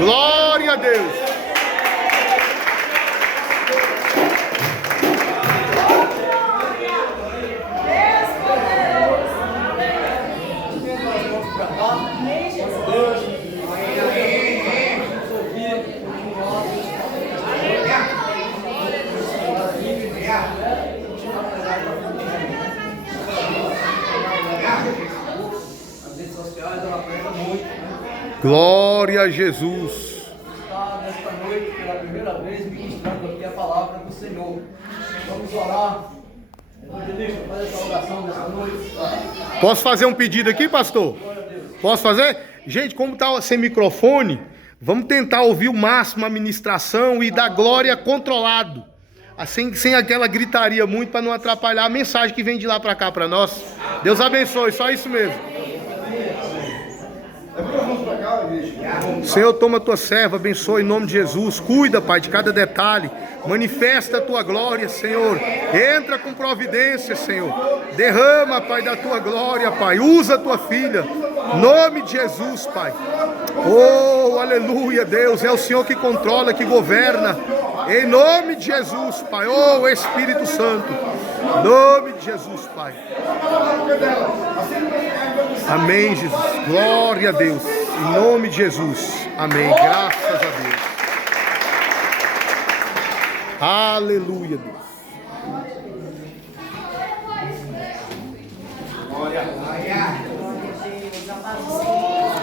Glória a Deus. Glória a Jesus. Nesta noite, pela primeira vez, ministrando aqui a palavra do Senhor. Vamos orar. Deixa eu fazer essa oração nessa noite. Posso fazer um pedido aqui, pastor? Posso fazer? Gente, como está sem microfone, vamos tentar ouvir o máximo a ministração e dar glória controlado. Assim, sem aquela gritaria muito, para não atrapalhar a mensagem que vem de lá para cá para nós. Deus abençoe, só isso mesmo. Senhor, toma a tua serva, abençoa em nome de Jesus. Cuida, Pai, de cada detalhe. Manifesta a tua glória, Senhor. Entra com providência, Senhor. Derrama, Pai, da tua glória, Pai. Usa a tua filha. Nome de Jesus, Pai. Oh, aleluia, Deus. É o Senhor que controla, que governa. Em nome de Jesus, Pai. Oh, Espírito Santo. Em nome de Jesus, Pai. Amém, Jesus. Glória a Deus. Em nome de Jesus. Amém. Graças a Deus. Aleluia, Deus.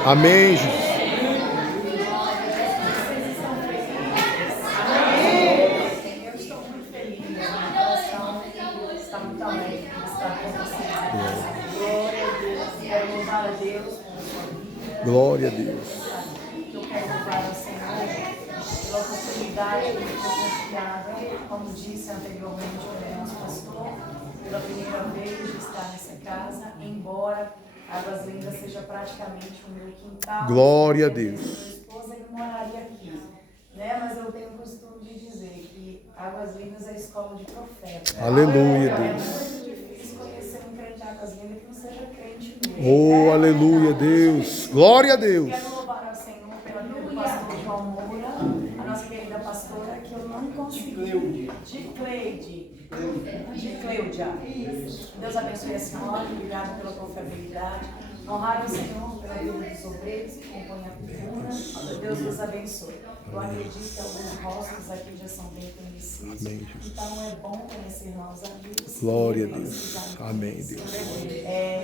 Amém, Jesus. Eu estou muito feliz. Meu coração está muito alegre de estar com vocês. Glória a Deus. Quero louvar a Deus por sua vida. Glória a Deus. Eu quero louvar ao Senhor pela oportunidade que me foi confiada, como disse anteriormente pelo nosso pastor, pela primeira vez de estar nessa casa, embora Águas Lindas seja praticamente o meu quintal. Glória a Deus. Minha esposa que moraria aqui, né? Mas eu tenho o costume de dizer que Águas Lindas é a escola de profeta. Aleluia, É Deus. muito difícil conhecer um crente de Águas Lindas que não seja crente mesmo. Oh, aleluia, Deus. Glória a Deus. Quero louvar ao Senhor pela vida do pastor João Moura, a nossa querida pastora, que eu não consegui. De Cleudia. Deus abençoe a senhora, obrigado pela confiabilidade. Honrar o Senhor pela vida dos obreiros que compõem a tribuna. Deus os abençoe. Eu acredito que alguns rostos aqui já são bem conhecidos. Amém, Jesus. Então é bom conhecer novos amigos. Glória a Deus. Amém, Deus.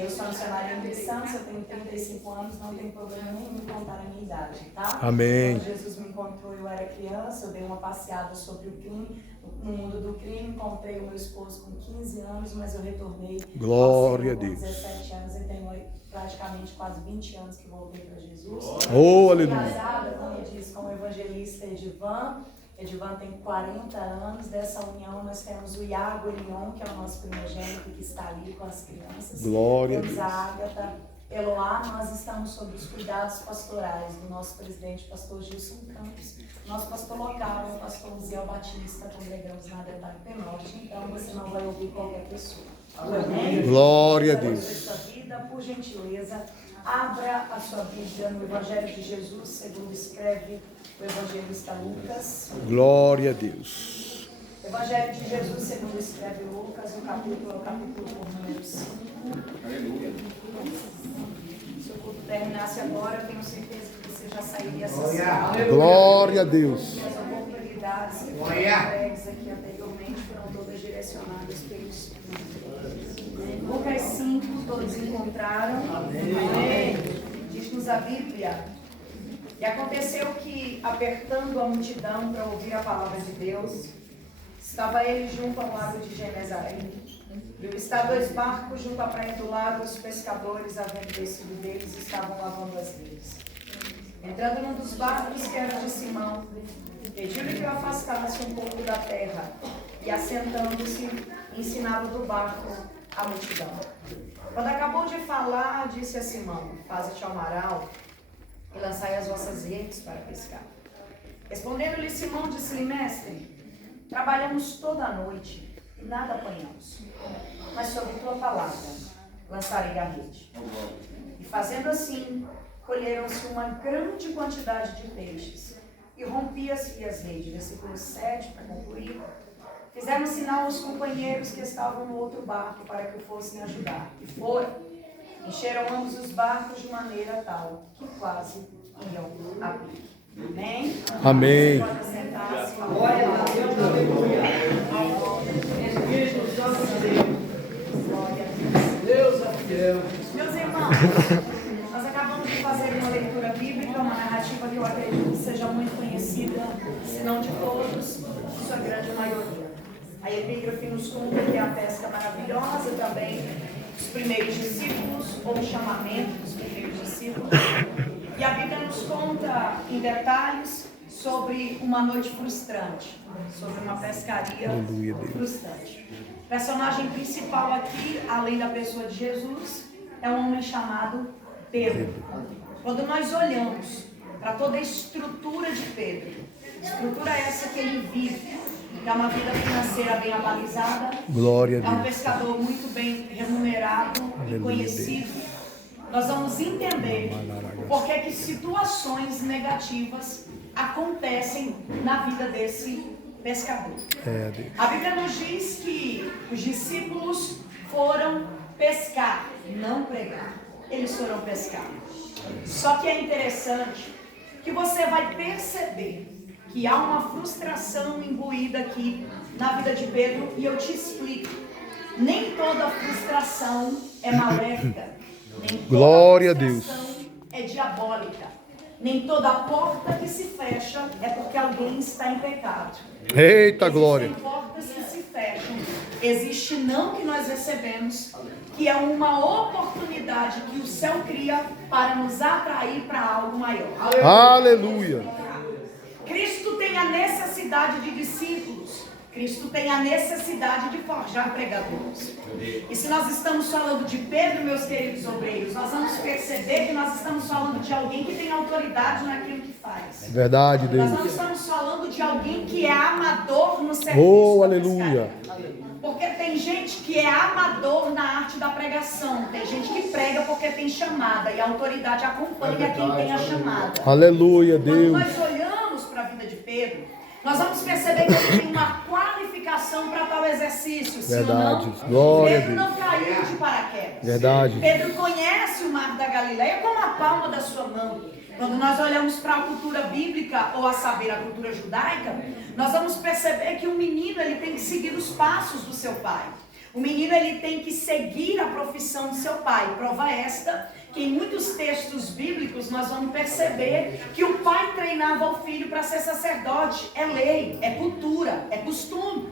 Eu sou missionária em Santos, eu tenho 35 anos, não tenho problema nenhum em contar a minha idade, tá? Amém. Quando Jesus me encontrou, eu era criança, eu dei uma passeada sobre o crime, no mundo do crime, encontrei o meu esposo com 15 anos, mas eu retornei Glória ao a Senhor com Deus. 17 anos e tenho praticamente quase 20 anos que voltei para Jesus. Oh, Sou aleluia. casada, como eu disse, com o evangelista Edivan. Edivan tem 40 anos. Dessa união nós temos o Iago Elion, que é o nosso primogênito que está ali com as crianças. Glória a Temos Deus. a Ágata, Eloá. Nós estamos sob os cuidados pastorais do nosso presidente, pastor Gilson Campos. Nosso pastor local é o pastor Ziel Batista, congregamos na Detalhe Penorte. Então você não vai ouvir qualquer pessoa. Amém? Glória a Deus. Deus. Sua vida, por gentileza, abra a sua Bíblia no Evangelho de Jesus, segundo escreve o evangelista Lucas. Glória a Deus. Evangelho de Jesus, segundo escreve Lucas, o capítulo por número 5. Aleluia. Se o culto terminasse agora, eu tenho certeza que você já sairia saciado. Glória a Deus. As oportunidades que foram entregues aqui anteriormente foram todas direcionadas pelo Espírito. Lucas 5, todos encontraram. Amém. Diz-nos a Bíblia. E aconteceu que, apertando a multidão para ouvir a palavra de Deus, estava ele junto ao lago de Genezaré. Viu estar 2 barcos junto à praia do lago, os pescadores, havendo descido deles, estavam lavando as redes. Entrando num dos barcos, que era de Simão, pediu-lhe que o afastasse um pouco da terra, e assentando-se, ensinava do barco a multidão. Quando acabou de falar, disse a Simão: faze-te amaral e lançai as vossas redes para pescar. Respondendo-lhe Simão, disse-lhe: mestre, trabalhamos toda a noite e nada apanhamos, mas sobre tua palavra lançarei a rede. E fazendo assim, colheram-se uma grande quantidade de peixes. E rompia-se as redes. Versículo 7, para concluir. Fizeram sinal aos companheiros que estavam no outro barco para que o fossem ajudar. E foram. Encheram ambos os barcos de maneira tal que quase iam a pique. Amém? Amém. Você pode sentar-se. Glória a Deus, aleluia. Espírito Santo de Deus. Glória a Deus. Deus é fiel. Meus irmãos, nós acabamos de fazer uma leitura bíblica, uma narrativa que eu acredito que seja muito conhecida, se não de todos, de sua grande maioria. A epígrafe nos conta que é a pesca maravilhosa também, os primeiros discípulos, ou o chamamento dos primeiros discípulos. E a Bíblia nos conta em detalhes sobre uma noite frustrante, sobre uma pescaria frustrante. O personagem principal aqui, além da pessoa de Jesus, é um homem chamado Pedro. Quando nós olhamos para toda a estrutura de Pedro, estrutura essa que ele vive, é uma vida financeira bem abalizada, Glória a é um Deus. pescador muito bem remunerado e conhecido. Nós vamos entender o porquê que situações negativas acontecem na vida desse pescador. A Bíblia nos diz que os discípulos foram pescar, não pregar. Eles foram pescar. Só que é interessante que você vai perceber que há uma frustração imbuída aqui na vida de Pedro, e eu te explico. Nem toda frustração é maléfica. Nem toda Glória a Deus. frustração é diabólica. Nem toda porta que se fecha é porque alguém está em pecado. Eita glória. Existem portas que se fecham. Existe não que nós recebemos, que é uma oportunidade que o céu cria para nos atrair para algo maior. Aleluia. Cristo tem a necessidade de discípulos. Cristo tem a necessidade de forjar pregadores. E se nós estamos falando de Pedro, meus queridos obreiros, nós vamos perceber que nós estamos falando de alguém que tem autoridade naquilo que faz. Verdade, Deus. Nós não estamos falando de alguém que é amador no serviço. Oh, da aleluia. pescaria. Porque tem gente que é amador na arte da pregação. Tem gente que prega porque tem chamada. E a autoridade acompanha quem tem a chamada. Aleluia, Quando Deus. nós olhamos para a vida de Pedro, nós vamos perceber que ele tem uma qualificação para tal exercício. Verdade. Sim ou não? Glória a Pedro Deus. não caiu de paraquedas. Verdade. Pedro conhece o mar da Galileia como a palma da sua mão. Quando nós olhamos para a cultura bíblica, ou a saber, a cultura judaica, nós vamos perceber que o menino ele tem que seguir os passos do seu pai. O menino ele tem que seguir a profissão do seu pai. Prova esta, que em muitos textos bíblicos nós vamos perceber que o pai treinava o filho para ser sacerdote. É lei, é cultura, é costume.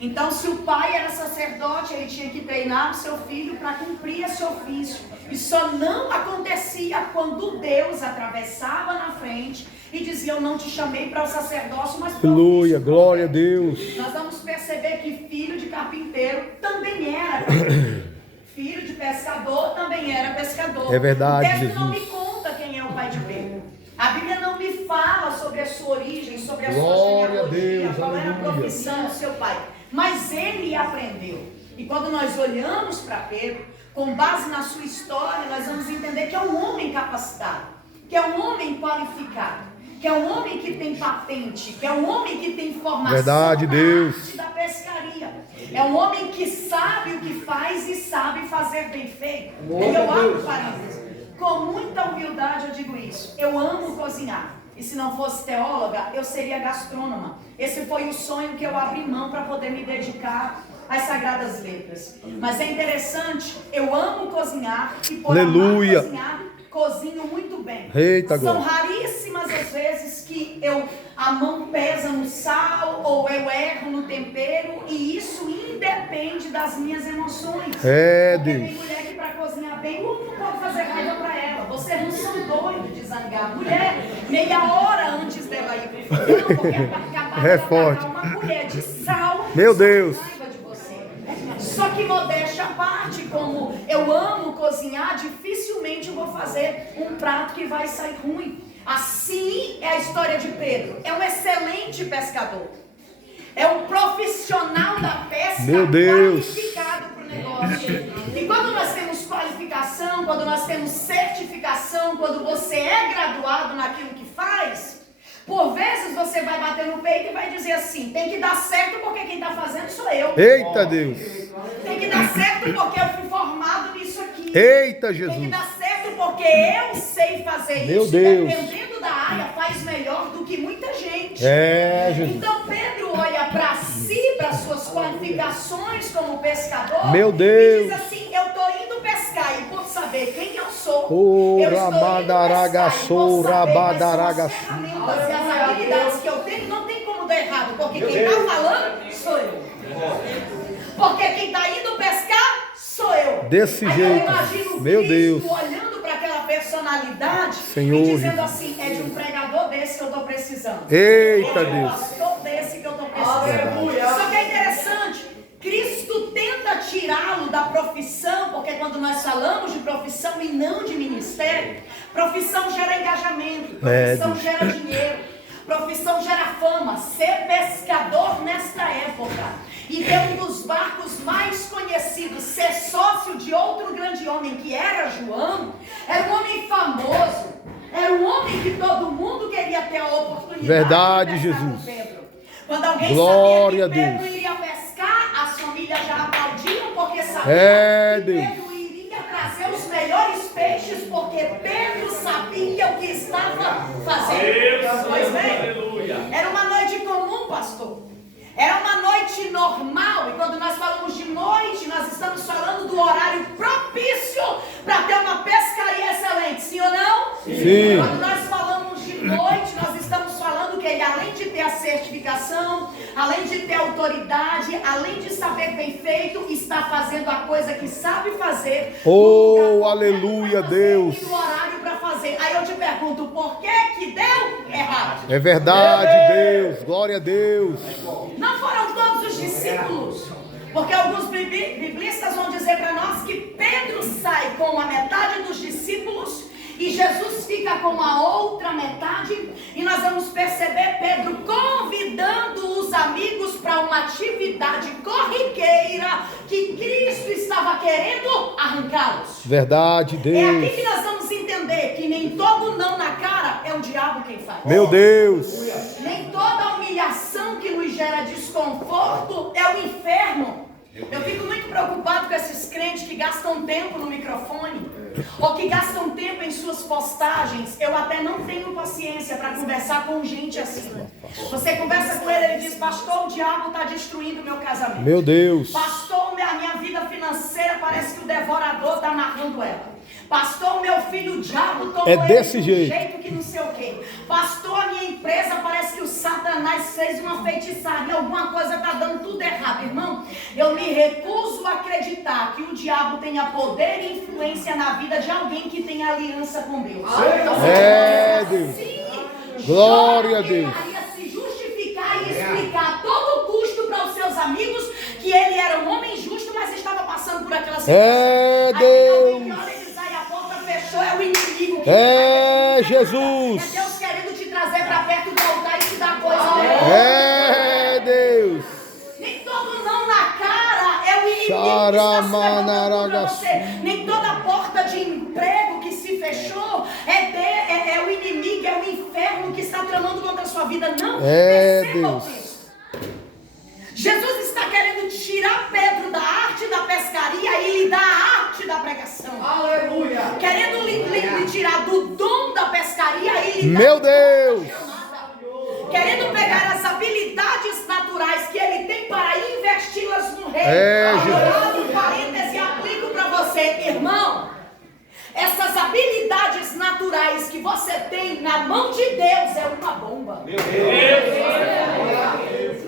Então, se o pai era sacerdote, ele tinha que treinar o seu filho para cumprir esse ofício. E só não acontecia quando Deus atravessava na frente e dizia: eu não te chamei para o sacerdócio, mas para o Aleluia, ofício. glória a Deus. Nós vamos perceber que filho de carpinteiro também era carpinteiro. Filho de pescador também era pescador. É verdade, O texto não me Jesus. conta quem é o pai de Pedro. A Bíblia não me fala sobre a sua origem, sobre a sua Glória a genealogia, Deus, qual era a aleluia. profissão do seu pai. Mas ele aprendeu. E quando nós olhamos para Pedro, com base na sua história, nós vamos entender que é um homem capacitado, que é um homem qualificado, que é um homem que tem patente, que é um homem que tem formação Verdade, na Deus. arte da pescaria. É um homem que sabe o que faz e sabe fazer bem feito. E eu abro parênteses. Com muita humildade eu digo isso. Eu amo cozinhar. E se não fosse teóloga, eu seria gastrônoma. Esse foi o sonho que eu abri mão para poder me dedicar às Sagradas Letras. Mas é interessante, eu amo cozinhar e por Aleluia. amar cozinhar, cozinho muito bem. Eita, São glória. raríssimas as vezes que a mão pesa no sal ou eu erro no tempero, e isso independe das minhas emoções. É, Porque Deus. tem mulher que para cozinhar bem, não pode fazer raiva para ela. Vocês não são doidos de zangar. Mulher, meia hora antes dela ir pro fogão, porque acabar É de forte. uma colher de sal. Meu só Deus. raiva de você. Só que modéstia à parte, como eu amo cozinhar, dificilmente eu vou fazer um prato que vai sair ruim. Assim é a história de Pedro. É um excelente pescador. É um profissional da pesca, Meu Deus. qualificado para o negócio. E quando nós temos qualificação, quando nós temos certificação, quando você é graduado naquilo que faz, por vezes você vai bater no peito e vai dizer assim, tem que dar certo porque quem está fazendo sou eu. Eita Deus. Tem que dar certo porque eu fui formado nisso aqui. Eita Jesus. Tem que dar certo porque eu sei fazer Meu isso. Deus. Dependendo da área, faz melhor do que muita gente. É, Jesus. Então Pedro olha para si, para suas qualificações como pescador. Meu Deus. E diz assim, eu estou indo pescar e por saber quem eu sou. Oh, eu estou indo pescar e rabadaragaçou, por saber quais são as rabadaragaçou. ferramentas e as habilidades que eu tenho, não tem como dar errado, porque quem está falando sou eu. Porque quem está indo pescar sou eu. Desse Aí jeito. eu imagino Meu Cristo Deus. olhando para aquela personalidade Senhor e dizendo Jesus. assim, é de um pregador desse que eu estou precisando. Eita é de um Deus. pastor desse que eu estou precisando. Só que é interessante, Cristo tenta tirá-lo da profissão, porque quando nós falamos de profissão e não de ministério, profissão gera engajamento, profissão gera dinheiro, profissão gera fama. Ser pescador nesta época e ver um dos barcos mais conhecidos ser sócio de outro grande homem que era João, era um homem famoso, era um homem que todo mundo queria ter a oportunidade Verdade, de pescar Jesus. com Pedro. Quando alguém Glória sabia que a Pedro Deus. iria pescar, as famílias já aplaudiam porque sabiam É, que Deus. Pedro iria trazer os melhores peixes, porque Pedro sabia o que estava fazendo. Pois bem, era uma noite comum, pastor. Era uma noite normal, e quando nós falamos de noite, nós estamos falando do horário propício para ter uma pescaria excelente, sim ou não? Sim. Quando nós falamos de noite, nós estamos falando que ele, além de ter a certificação, além de ter autoridade, além de saber bem feito, está fazendo a coisa que sabe fazer. Oh, aleluia, Deus. E o horário para fazer. Aí eu te pergunto, por que deu errado? É verdade, Deus. Glória a Deus. Não foram todos os discípulos, porque alguns biblistas vão dizer para nós que Pedro sai com a metade dos discípulos e Jesus fica com a outra metade, e nós vamos perceber Pedro convidando os amigos para uma atividade corriqueira que Cristo estava querendo arrancá-los. Verdade, É Deus. aqui que nós vamos entender que nem todo não na cara é o diabo quem faz. Meu Deus. Nem toda humilhação que nos gera desconforto é o inferno. Eu fico muito preocupado com esses crentes que gastam tempo no microfone, ou que gastam tempo em suas postagens. Eu até não tenho paciência para conversar com gente assim. Você conversa com ele, ele diz, pastor, o diabo está destruindo o meu casamento. Meu Deus. Pastor, a minha vida financeira parece que o devorador está amarrando ela. Pastor, meu filho, o diabo tomou É desse ele de um jeito. jeito que não sei o quê. Pastor, a minha empresa parece que o Satanás fez uma feitiçaria, alguma coisa está dando tudo errado. Irmão, eu me recuso a acreditar que o diabo tenha poder e influência na vida de alguém que tem aliança com Deus. É, Deus. Sim, Glória a Jó Deus. queria se justificar e explicar a todo custo para os seus amigos que ele era um homem justo, mas estava passando por aquela situação. É, Aí tem alguém que Deus. olha e diz, ai, a porta fechou, é o inimigo. É, Jesus. É Deus querendo te trazer para perto do altar e te dar coisa. É, Deus. Nem todo não na cara é o inimigo que está se levantando contra você. Nem toda porta de emprego que se fechou é o inimigo, é o inferno que está tramando contra a sua vida. Não percebam Deus. isso. Jesus está querendo tirar Pedro da arte da pescaria e lhe dar a arte da pregação. Aleluia. Querendo lhe tirar do dom da pescaria e lhe dar Meu Deus. querendo pegar as habilidades naturais que ele tem para investi-las no reino. É, Eu abro parênteses e aplico para você, irmão. Essas habilidades naturais que você tem na mão de Deus é uma bomba. Meu Deus.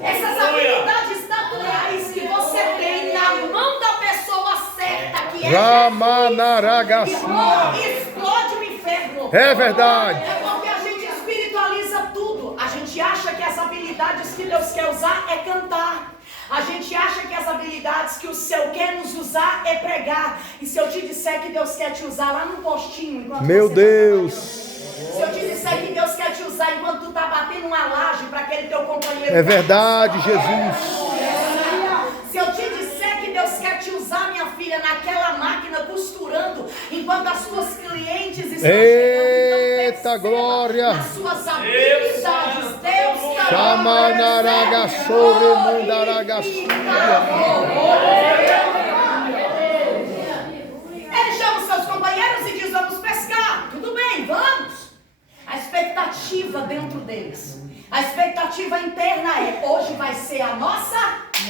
Essas habilidades naturais que você tem na mão da pessoa certa, que é Ramanaragaçu. Jesus, irmão, explode o inferno. É verdade. É porque a gente espiritualiza tudo. A gente acha que as habilidades que Deus quer usar é cantar. A gente acha que as habilidades que o Senhor quer nos usar é pregar. E se eu te disser que Deus quer te usar lá no postinho, enquanto Meu você Deus. se eu te disser que Deus quer te usar enquanto tu está batendo uma laje para aquele teu companheiro. É verdade, Jesus. Se eu te disser que Deus quer te usar, minha filha, naquela máquina costurando, enquanto as tuas clientes estão chegando Eita glória. nas suas habilidades. Deus está Chamanaraga sobre mandaragaçuia. Ele chama os seus companheiros e diz: vamos pescar. Tudo bem, vamos. A expectativa dentro deles, a expectativa interna é: hoje vai ser a nossa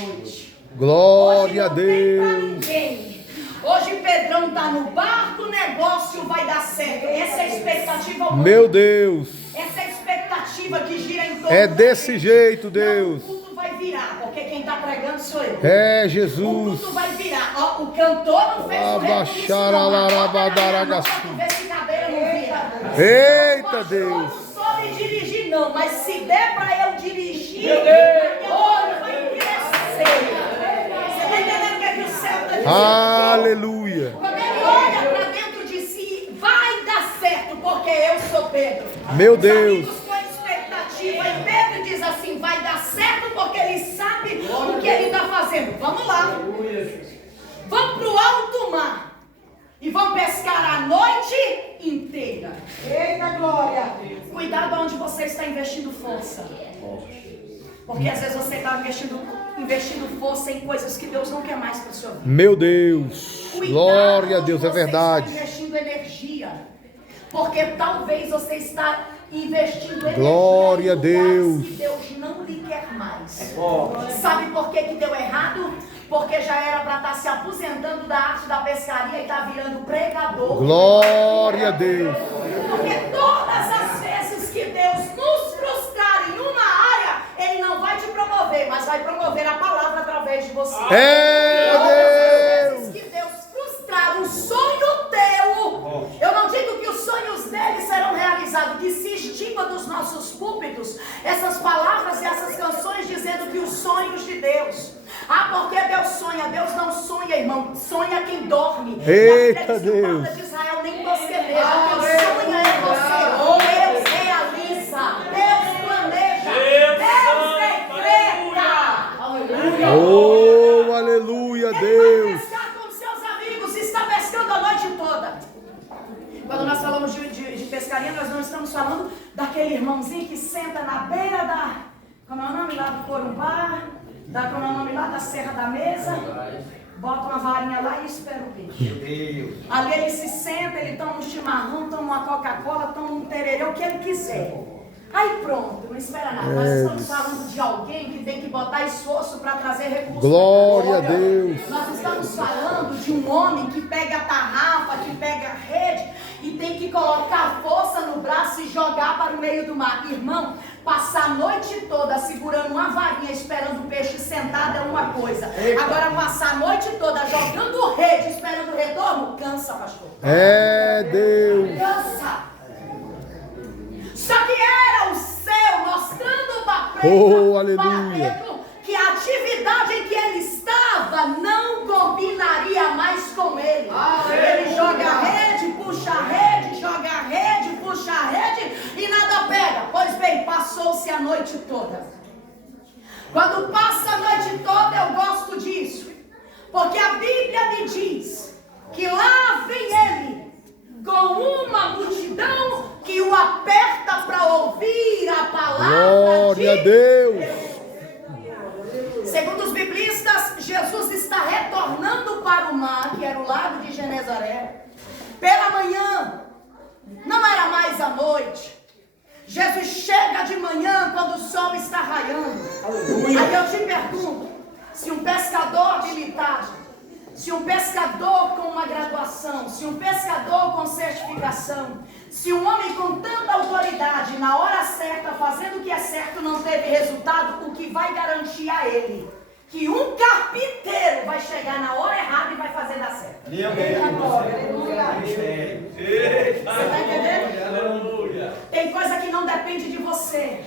noite. Glória a Hoje não tem pra Deus. ninguém. Hoje Pedrão está no barco, o negócio vai dar certo. Essa é a expectativa humana. Meu Deus. Essa é a expectativa que gira em torno. É desse da gente. jeito, Deus. Não, o culto vai virar, porque quem está pregando sou eu. É O Jesus. culto vai virar. Ó, o cantor não fez o rebuliço, não. Abaixaralabaragaçu. Pra tu ver se cadeira não vira. Eita O pastor Deus. não soube dirigir, não. Mas se der para eu dirigir, meu olho vai crescer. Você está entendendo o que é que o céu está dizendo? Aleluia. Quando ele olha para dentro de si, vai dar certo, porque eu sou Pedro. Meu Os Deus. amigos com expectativa, e Pedro diz assim: vai dar certo, porque ele sabe o que ele está fazendo. Vamos lá. Vamos para o alto mar. E vamos pescar a noite inteira. Eita glória. Cuidado onde você está investindo força. Porque às vezes você está investindo força em coisas que Deus não quer mais para a sua vida. Meu Deus. Cuidado Glória a onde Deus, é você verdade. está investindo energia. Porque talvez você está investindo energia Glória a em lugares Deus. que Deus não lhe quer mais. Sabe por que deu errado? Porque já era para estar se aposentando da arte da pescaria e está virando pregador. Glória a Deus. Porque todas as vezes que Deus nos frustrar em uma área, Ele não vai te promover, mas vai promover a palavra através de você. É Todas as Deus. vezes que Deus frustrar um sonho teu, eu não digo que os sonhos dele serão realizados, que se estima dos nossos púlpitos essas palavras e essas canções dizendo que os sonhos de Deus. Ah, porque Deus sonha? Deus não sonha, irmão. Sonha quem dorme. Eita, e a Bíblia diz que o Deus. povo de Israel nem bosquedeja. Quem sonha é você. Deus realiza. Deus planeja. Deus decreta. Oh, aleluia, Ele Deus. vai pescar com seus amigos. Está pescando a noite toda. Quando nós falamos de pescaria, nós não estamos falando daquele irmãozinho que senta na beira da... Como é o nome lá do Corumbá? Como é o nome lá da Serra da Mesa? Bota uma varinha lá e espera o peixe. Ali ele se senta, ele toma um chimarrão, toma uma Coca-Cola, toma um tererê, o que ele quiser. Aí pronto, não espera nada. Nós estamos falando de alguém que tem que botar esforço para trazer recursos. Glória a Deus. Nós estamos falando de um homem que pega a tarrafa, que pega a rede e tem que colocar força no braço e jogar para o meio do mar. Irmão, passar a noite toda segurando uma varinha, esperando o peixe sentado é uma coisa. Agora passar a noite toda jogando rede, esperando o retorno, cansa, pastor. É Deus. Cansa. Só que era o céu mostrando para Oh, aleluia. Pedro que a atividade em que ele estava não combinaria mais com ele. Ele joga a rede, puxa a rede, joga a rede, puxa a rede e nada pega. Pois bem, passou-se a noite toda. Quando passa a noite toda, eu gosto disso, porque a Bíblia me diz que lá vem ele com uma multidão que o aperta para ouvir a palavra. Glória a Deus. Segundo os biblistas, Jesus está retornando para o mar, que era o lago de Genezaré, pela manhã, não era mais à noite. Jesus chega de manhã quando o sol está raiando. Aí eu te pergunto, se um pescador habilitado, se um pescador com uma graduação, se um pescador com certificação, se um homem com tanta autoridade, na hora certa, fazendo o que é certo, não teve resultado, o que vai garantir a ele? Que um carpinteiro vai chegar na hora errada e vai fazer dar certo. Você está entendendo? Tem coisa que não depende de você.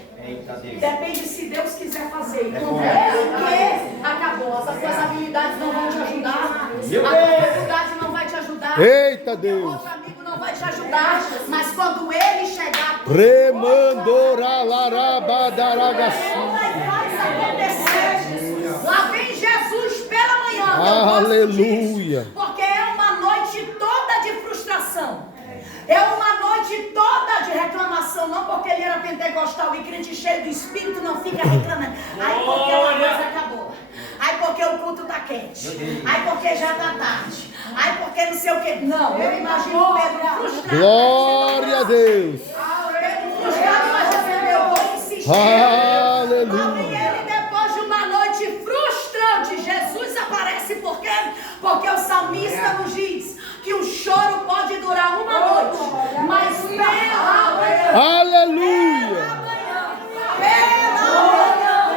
Depende se Deus quiser fazer. E quando Ele quer, acabou. As tuas habilidades não vão te ajudar. A tua faculdade não vai te ajudar. Eita, O teu Deus. outro amigo não vai te ajudar. Mas quando Ele chegar, Remandoralarabadaragaçu. faz acontecer. Lá vem Jesus pela manhã. Eu gosto Aleluia. disso, porque é uma noite toda de frustração. É uma noite toda de reclamação. não porque ele era pentecostal e crente cheio do Espírito, não fica reclamando. Aí porque a coisa acabou. Aí porque o culto está quente. Aí porque já está tarde. Aí porque não sei o que. Não, eu imagino Pedro frustrado. Glória a Deus. Pedro frustrado, mas eu vou insistir. Aleluia. E ele, depois de uma noite frustrante, Jesus aparece por quê? Porque o salmista nos diz que o choro pode durar uma noite, mas pela manhã, Aleluia. pela manhã,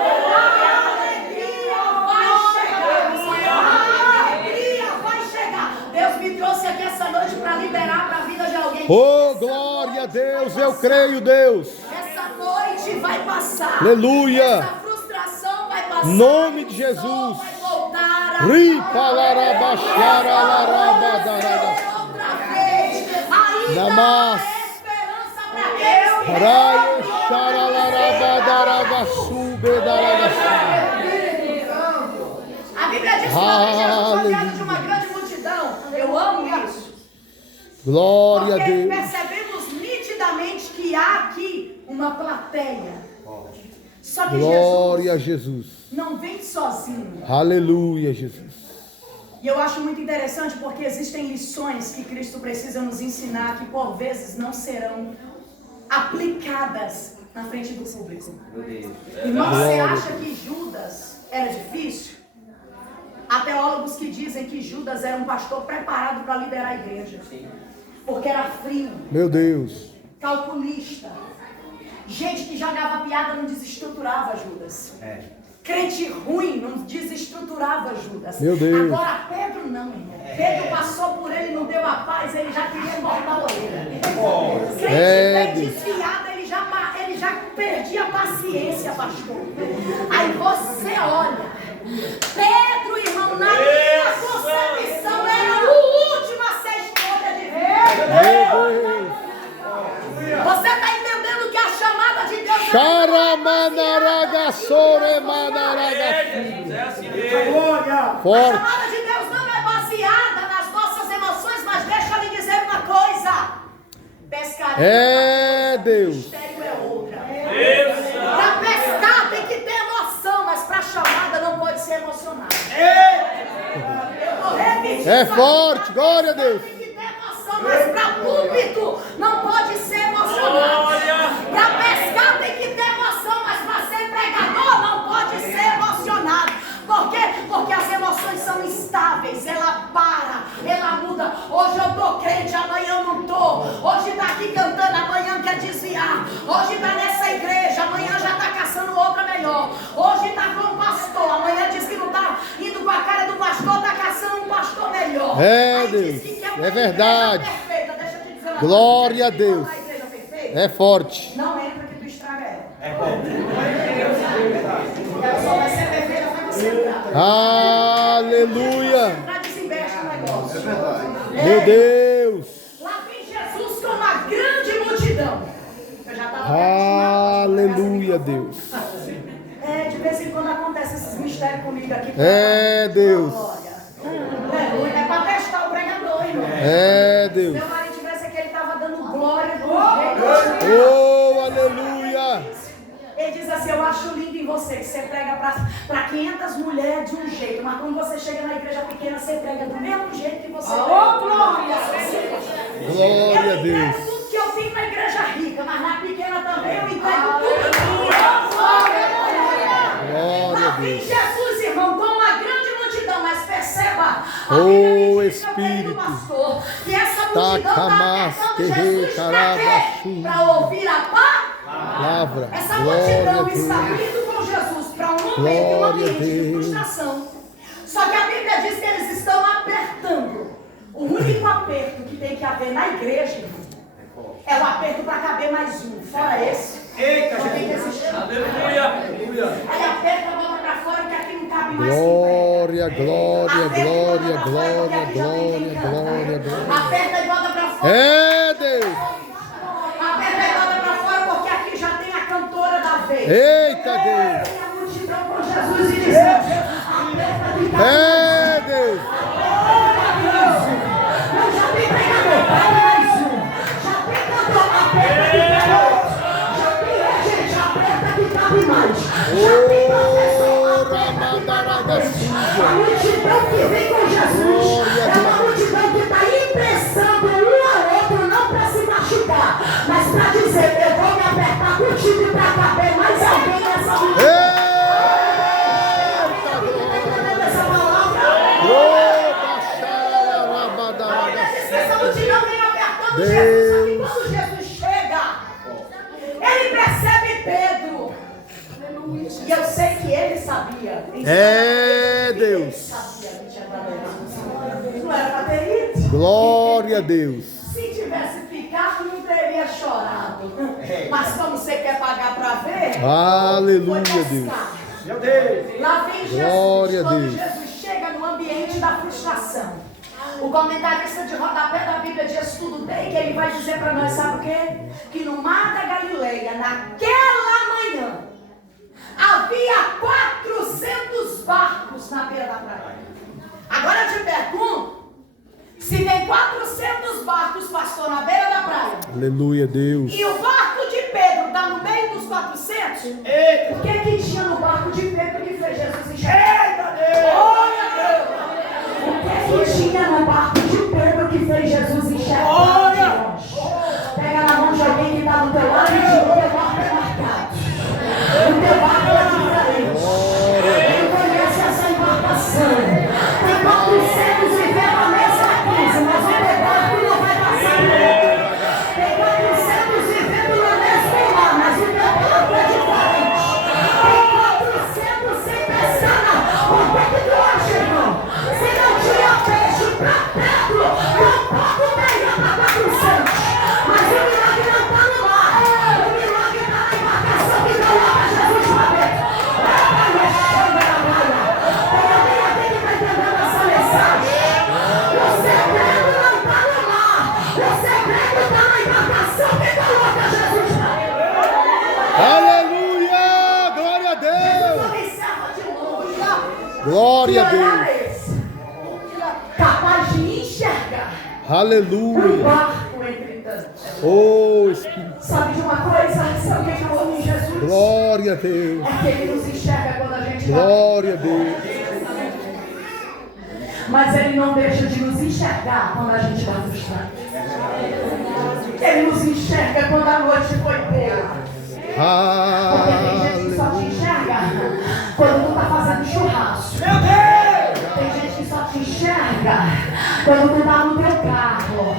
a alegria vai chegar. Deus me trouxe aqui essa noite para liberar para a vida de alguém. Oh, glória a Deus, eu creio, Deus. Essa noite vai passar. Aleluia. Essa frustração vai passar. Nome de Jesus. Vai voltar a outra vez. Ainda há Namás. esperança para aqueles que Raia, xaralabarabadarabaçu, bedarabaçu. A Bíblia diz que Jesus rodeado de uma grande multidão. Eu amo isso. Glória a Porque Deus. percebemos nitidamente que há aqui uma plateia. Só que Glória a Jesus Jesus. não vem sozinho. Aleluia, Jesus. E eu acho muito interessante porque existem lições que Cristo precisa nos ensinar que por vezes não serão aplicadas na frente do público. Irmão, você acha que Judas era difícil? Há teólogos que dizem que Judas era um pastor preparado para liderar a igreja. Porque era frio, Meu Deus. calculista. Gente que jogava piada não desestruturava Judas. Crente ruim não desestruturava Judas. Meu Deus. Agora Pedro não, irmão. Pedro passou por ele, não deu a paz, ele já queria cortar a orelha. Crente bem desviado, ele já perdia a paciência, pastor. Aí você olha, Pedro, irmão, na minha concepção, era o último a ser escolha de Deus. Você está entendendo que a chamada de Deus Forte. A chamada de Deus não é baseada nas nossas emoções, mas deixa eu lhe dizer uma coisa. Pescaria Deus. mistério é outra. Para pescar tem que ter emoção, mas para chamada não pode ser emocionado. Eu vou repetir. É forte, glória a Deus. Tem que ter emoção, mas para púlpito não pode ser emocionado. Para pescar tem que ter emoção, mas para ser pregador não pode ser emocionado. Por quê? Porque as emoções são instáveis, ela para, ela muda. Hoje eu tô crente, amanhã eu não tô. Hoje tá aqui cantando, amanhã quer desviar. Hoje tá nessa igreja, amanhã já tá caçando outra melhor. Hoje tá com o pastor, amanhã diz que não tá indo com a cara do pastor, tá caçando um pastor melhor. Aí Deus, diz que quer é uma verdade. igreja perfeita. Deixa eu te dizer uma Glória a coisa. Deus. Uma igreja perfeita, É forte. não entra que tu estraga ela. Ela só vai ser perfeita quando você entrar. Aleluia. Para desinveste o negócio. Meu Deus. Lá vem Jesus com uma grande multidão. Eu já estava Aleluia, Deus. de vez em quando acontece esses mistérios comigo aqui. Deus. Glória. É para testar o pregador, irmão. Deus. Meu marido tivesse aqui, ele estava dando glória do jeito. Oh, aleluia. Ele diz assim, eu acho lindo em você que você prega para 500 mulheres de um jeito, mas quando você chega na igreja pequena, você prega do mesmo jeito que você prega. Glória a Eu Deus. entrego tudo que eu tenho na igreja rica, mas na pequena também eu entrego tudo. Glória a Lá vem Deus. Jesus, irmão, com uma grande multidão, mas perceba, a Oh, Bíblia diz também Espírito. do pastor, que essa multidão está Tacamas, apertando Jesus terre, para ouvir a Palavra. Essa Glória a multidão está Deus. vindo com Jesus para um momento e um Glória a ambiente de Deus. frustração. Só que a Bíblia diz que eles estão apertando. O único aperto que tem que haver na igreja é o aperto para caber mais um. Fora esse, não tem que existir. Aí aperta, bota para fora que aqui não cabe mais Glória, glória, Aperta e glória, bota pra fora, porque glória, aqui já tem quem glória, glória, canta. glória. Aperta e bota para fora. Deus. Aperta e bota para fora porque aqui já tem a cantora da vez. Eita, Deus. Tem a multidão com Jesus e diz: aperta de cá. Deus. Já tem pregador, mais um. Já tem cantor, aperta de cá. Já tem proteção lá dentro. A multidão que vem com Jesus é uma multidão que está emprestando um ao outro, não para se machucar, mas para dizer: eu vou me apertar contigo para caber mais alguém nessa multidão. Jesus, quando Jesus chega, ele percebe Pedro. E eu sei que ele sabia. Deus. Sabia que tinha dado. Não era para ter ido. Glória a Deus. Se tivesse ficado, não teria chorado. Mas como você quer pagar para ver? Aleluia, foi Deus. pescar. Meu Deus. Lá vem Jesus. Glória a Quando Deus. Jesus chega no ambiente da frustração. O comentarista de rodapé da Bíblia de Estudo Day, que ele vai dizer para nós, sabe o quê? Que no mar da Galileia, naquela manhã, havia 400 barcos na beira da praia. Agora eu te pergunto, se tem 400 barcos, pastor, na beira da praia, Aleluia, Deus. e o barco de Pedro está no meio dos 400, o que tinha no barco de Pedro que fez Jesus enxergar? Eita Deus! Olha Deus! O que tinha no barco de Pedro que fez Jesus enxergar de longe? Pega na mão de alguém que está do teu lado e diz: o teu barco é marcado. O teu barco é diferente. Quem conhece essa embarcação? Tem 400 vivendo a mesma crise, mas o teu barco não vai passar por ele. Tem 400 vivendo no mesmo mar, mas o teu barco é diferente. Tem 400 sem pescar. Por que tu acha, irmão? Se não tinha peixe para Pedro, tampouco teria para 400. Mas o milagre não está no mar. O milagre está na embarcação que coloca Jesus para dentro. Tem alguém aqui que está entendendo essa mensagem? O segredo não está no mar. O segredo está na embarcação que coloca Jesus para dentro. Aleluia! Glória a Deus! Observa de longe. Glória a Que olhar Deus! é esse? Capaz de enxergar o Aleluia! barco entre tantos. Oh, Espírito. Sabe de uma coisa? Sabe o que eu amo em Jesus? Glória a Deus! É que ele nos enxerga quando a gente vai. Glória a Deus! Mas ele não deixa de nos enxergar quando a gente está frustrado. Ele nos enxerga quando a noite foi boa. Porque tem gente que só te enxerga quando tu está fazendo churrasco. Meu Deus. Tem gente que só te enxerga quando tu está no teu carro.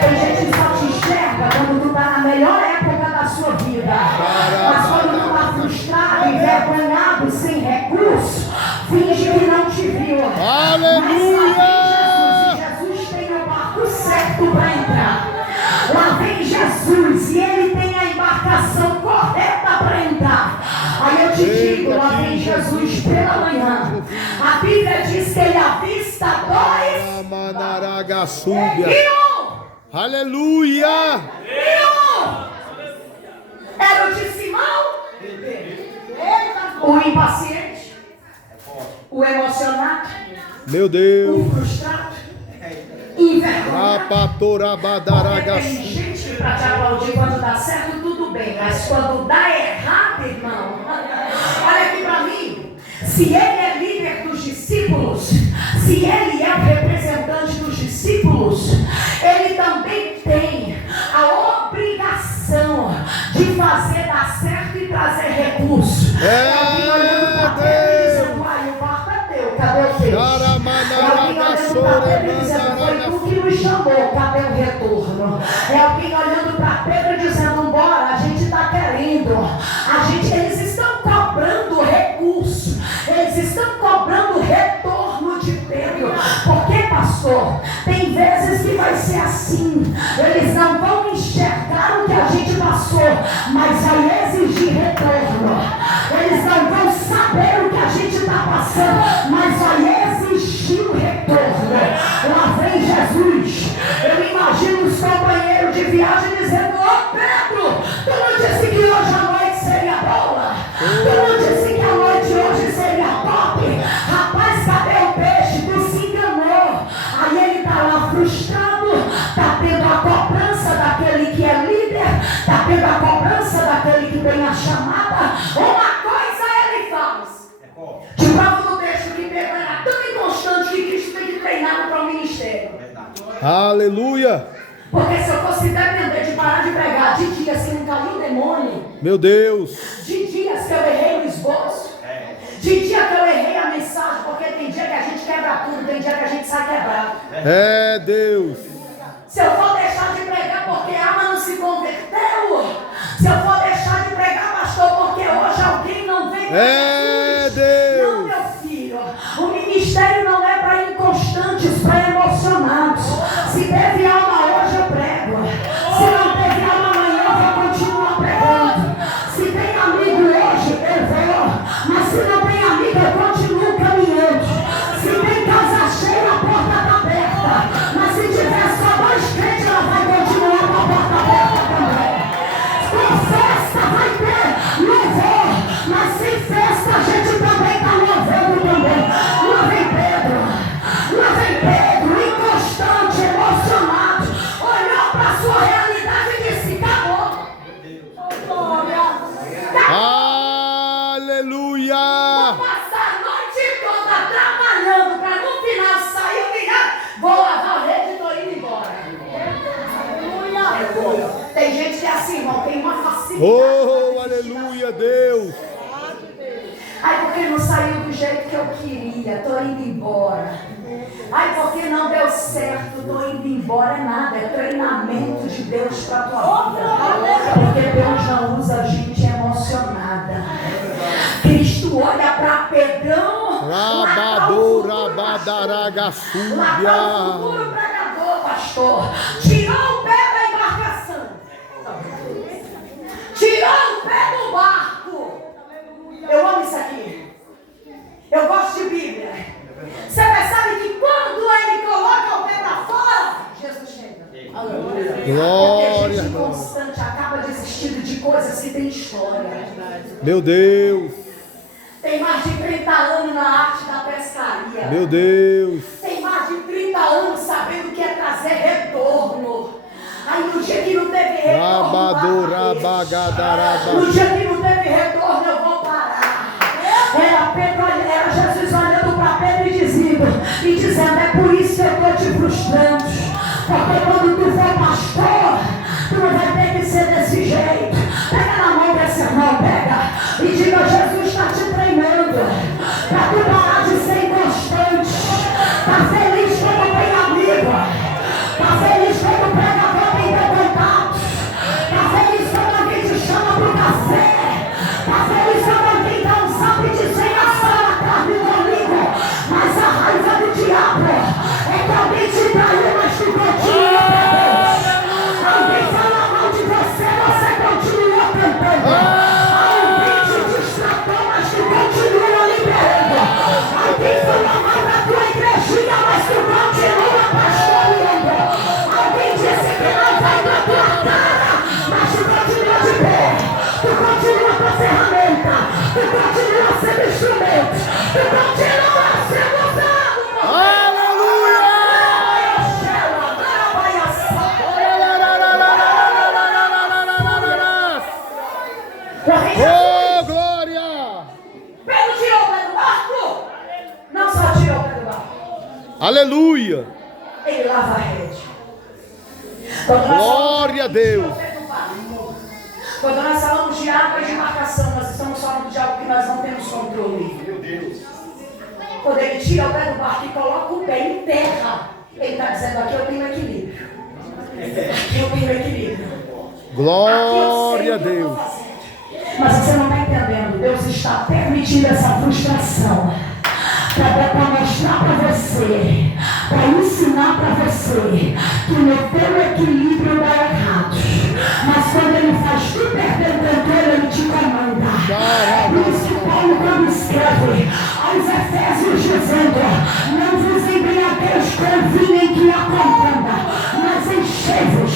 Tem gente que só te enxerga quando tu está na melhor época da sua vida. Mas quando tu está frustrado, envergonhado, sem recurso, finge que não te viu. Aleluia! Mas lá vem Jesus, e Jesus tem o barco certo para entrar. Lá vem Jesus e ele tem a embarcação correta para entrar. Aí eu te digo, lá vem Jesus pela manhã. A Bíblia diz que ele avista dois Amanaragasúbia. e um. Aleluia! Era o de Simão, o impaciente, o emocionado, Meu Deus! o frustrado, envergonhado. Porque tem Rapatorabadaragasú. gente que para te aplaudir quando dá certo, tudo bem, mas quando dá errado, irmão, olha aqui para mim. Se ele é líder dos discípulos, se ele é o representante dos discípulos, ele também tem a obrigação de fazer dar certo e trazer recurso. Alguém olhando para Pedro e dizendo: "Uai, o barco é teu, cadê o peixe?" Alguém olhando para Pedro e dizendo: "Foi tu que nos chamou, cadê o retorno?" É alguém olhando para Pedro e dizendo: "Bora, a gente está querendo." Eles estão cobrando recurso, eles estão cobrando retorno de Pedro. Porque, pastor, tem vezes que vai ser assim. Eles não vão enxergar o que a gente passou, mas vai exigir retorno. Eles não vão saber o que a gente está passando, mas vai exigir o retorno. Lá vem Jesus. Eu imagino os companheiros de viagem dizendo: "Ô Pedro, tu não disse que hoje a noite seria boa? Tu não disse que a noite hoje seria top? Rapaz, cadê o peixe? Tu se enganou." Aí ele está lá frustrado, está tendo a cobrança daquele que é líder, está tendo a cobrança daquele que tem a chamada. Uma coisa ele Aleluia. Porque se eu fosse depender de parar de pregar de dias que não caiu o demônio, Meu Deus. de dias que eu errei no esboço, de dia que eu errei a mensagem, porque tem dia que a gente quebra tudo, tem dia que a gente sai quebrado. É Deus. Se eu for deixar de pregar porque a alma não se converteu, se eu for deixar de pregar, pastor, porque hoje alguém não vem para Jesus. Deus. Não, meu filho, o ministério não é para inconstantes, para emocionados. Se teve alma hoje, eu prego. Se não teve alma amanhã, eu vou continuar pregando. Se tem amigo hoje, eu vou. Mas se não tem amigo, eu continuo caminhando. Se tem casa cheia, a porta está aberta. Mas se tiver só dois crentes, ela vai continuar com a porta aberta também. Com festa vai ter louvor. Mas sem festa, a gente também está louvando também. Lá vem Pedro. Lá vem Pedro, inconstante, emocionado. Olhou para a sua realidade e disse: acabou. Glória. Aleluia. Passar a noite toda trabalhando para no final sair virado. Vou lavar a rede e estou indo embora. Aleluia. Tem gente que é assim, irmão, tem uma facilidade. Oh, aleluia, Deus. Ai, porque não saiu do jeito que eu queria, estou indo embora. Ai, porque não deu certo, estou indo embora. É nada, é treinamento de Deus para a tua vida. Porque Deus não usa gente emocionada. Cristo olha para Pedrão. Rabadora, Lá badaragaçúbia. está o futuro pregador, pastor. Tirou o pé da embarcação. Tirou o pé do barco. Eu amo isso aqui. Eu gosto de Bíblia. Você percebe que quando ele coloca o pé para fora, Jesus chega. Porque Glória. gente inconstante acaba desistindo de coisas que tem história. Meu Deus. Tem mais de 30 anos na arte da pescaria. Meu Deus. Tem mais de 30 anos sabendo o que é trazer retorno. Aí no dia que não teve retorno, Rabadora, bagadaraba. no dia que não teve retorno, eu vou parar. Era Jesus olhando para Pedro e dizendo: é por isso que eu estou te frustrando. Porque quando tu for pastor, tu não vai ter que ser desse jeito. Pega na mão desse irmão, pega. E diga: Jesus está te treinando para tu parar de ser inconstante. Está feliz quando tem amigo. Está feliz quando o pregador tem teu contato. Está feliz quando alguém te chama para o café. Está feliz quando alguém dá um zap e diz: vem na sala, carne domingo. Mas a raiva do diabo é que alguém te traiu, mas tu continua para Deus. Alguém fala mal de você, você continua cantando. Alguém te distratou, mas tu continua liberando. Alguém falou mal da tua igrejinha, mas tu continua pastoreando. Alguém disse que não vai da tua cara, mas tu continua de pé. Tu continua com a ferramenta. Tu continua sendo instrumento. Tu continua sendo usado. Aleluia. Oh, glória. Pedro tirou o pé do barco. Não só tirou o pé do barco, Aleluia. ele lava a rede. Glória a Deus. Quando nós falamos de água e de marcação, nós estamos falando de algo que nós não temos controle. Meu Deus. Quando ele tira o pé do barco e coloca o pé em terra, ele está dizendo: aqui eu tenho equilíbrio. Aqui eu tenho equilíbrio. Glória a Deus. Mas você não está entendendo. Deus está permitindo essa frustração para mostrar para você, para ensinar para você que no teu equilíbrio dá errado. Mas quando ele faz tu perder o controle, ele te comanda. É por isso que Paulo, quando escreve aos Efésios, dizendo: não vos embriagueis com o vinho em que há contenda, mas enchei-vos.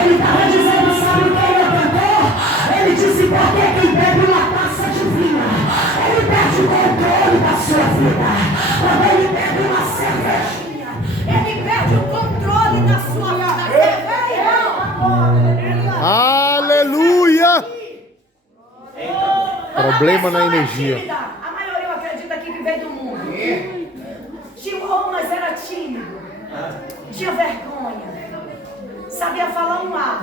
Ele estava dizendo: sabe o que ele cantou? Ele disse: porque quem bebe uma taça de vinho, ele perde o controle da sua vida. Quando ele bebe uma cervejinha, ele perde o controle da sua vida. Aleluia. Problema na energia. A maioria acredita que veio do mundo. Mas era tímido. sabia falar um A.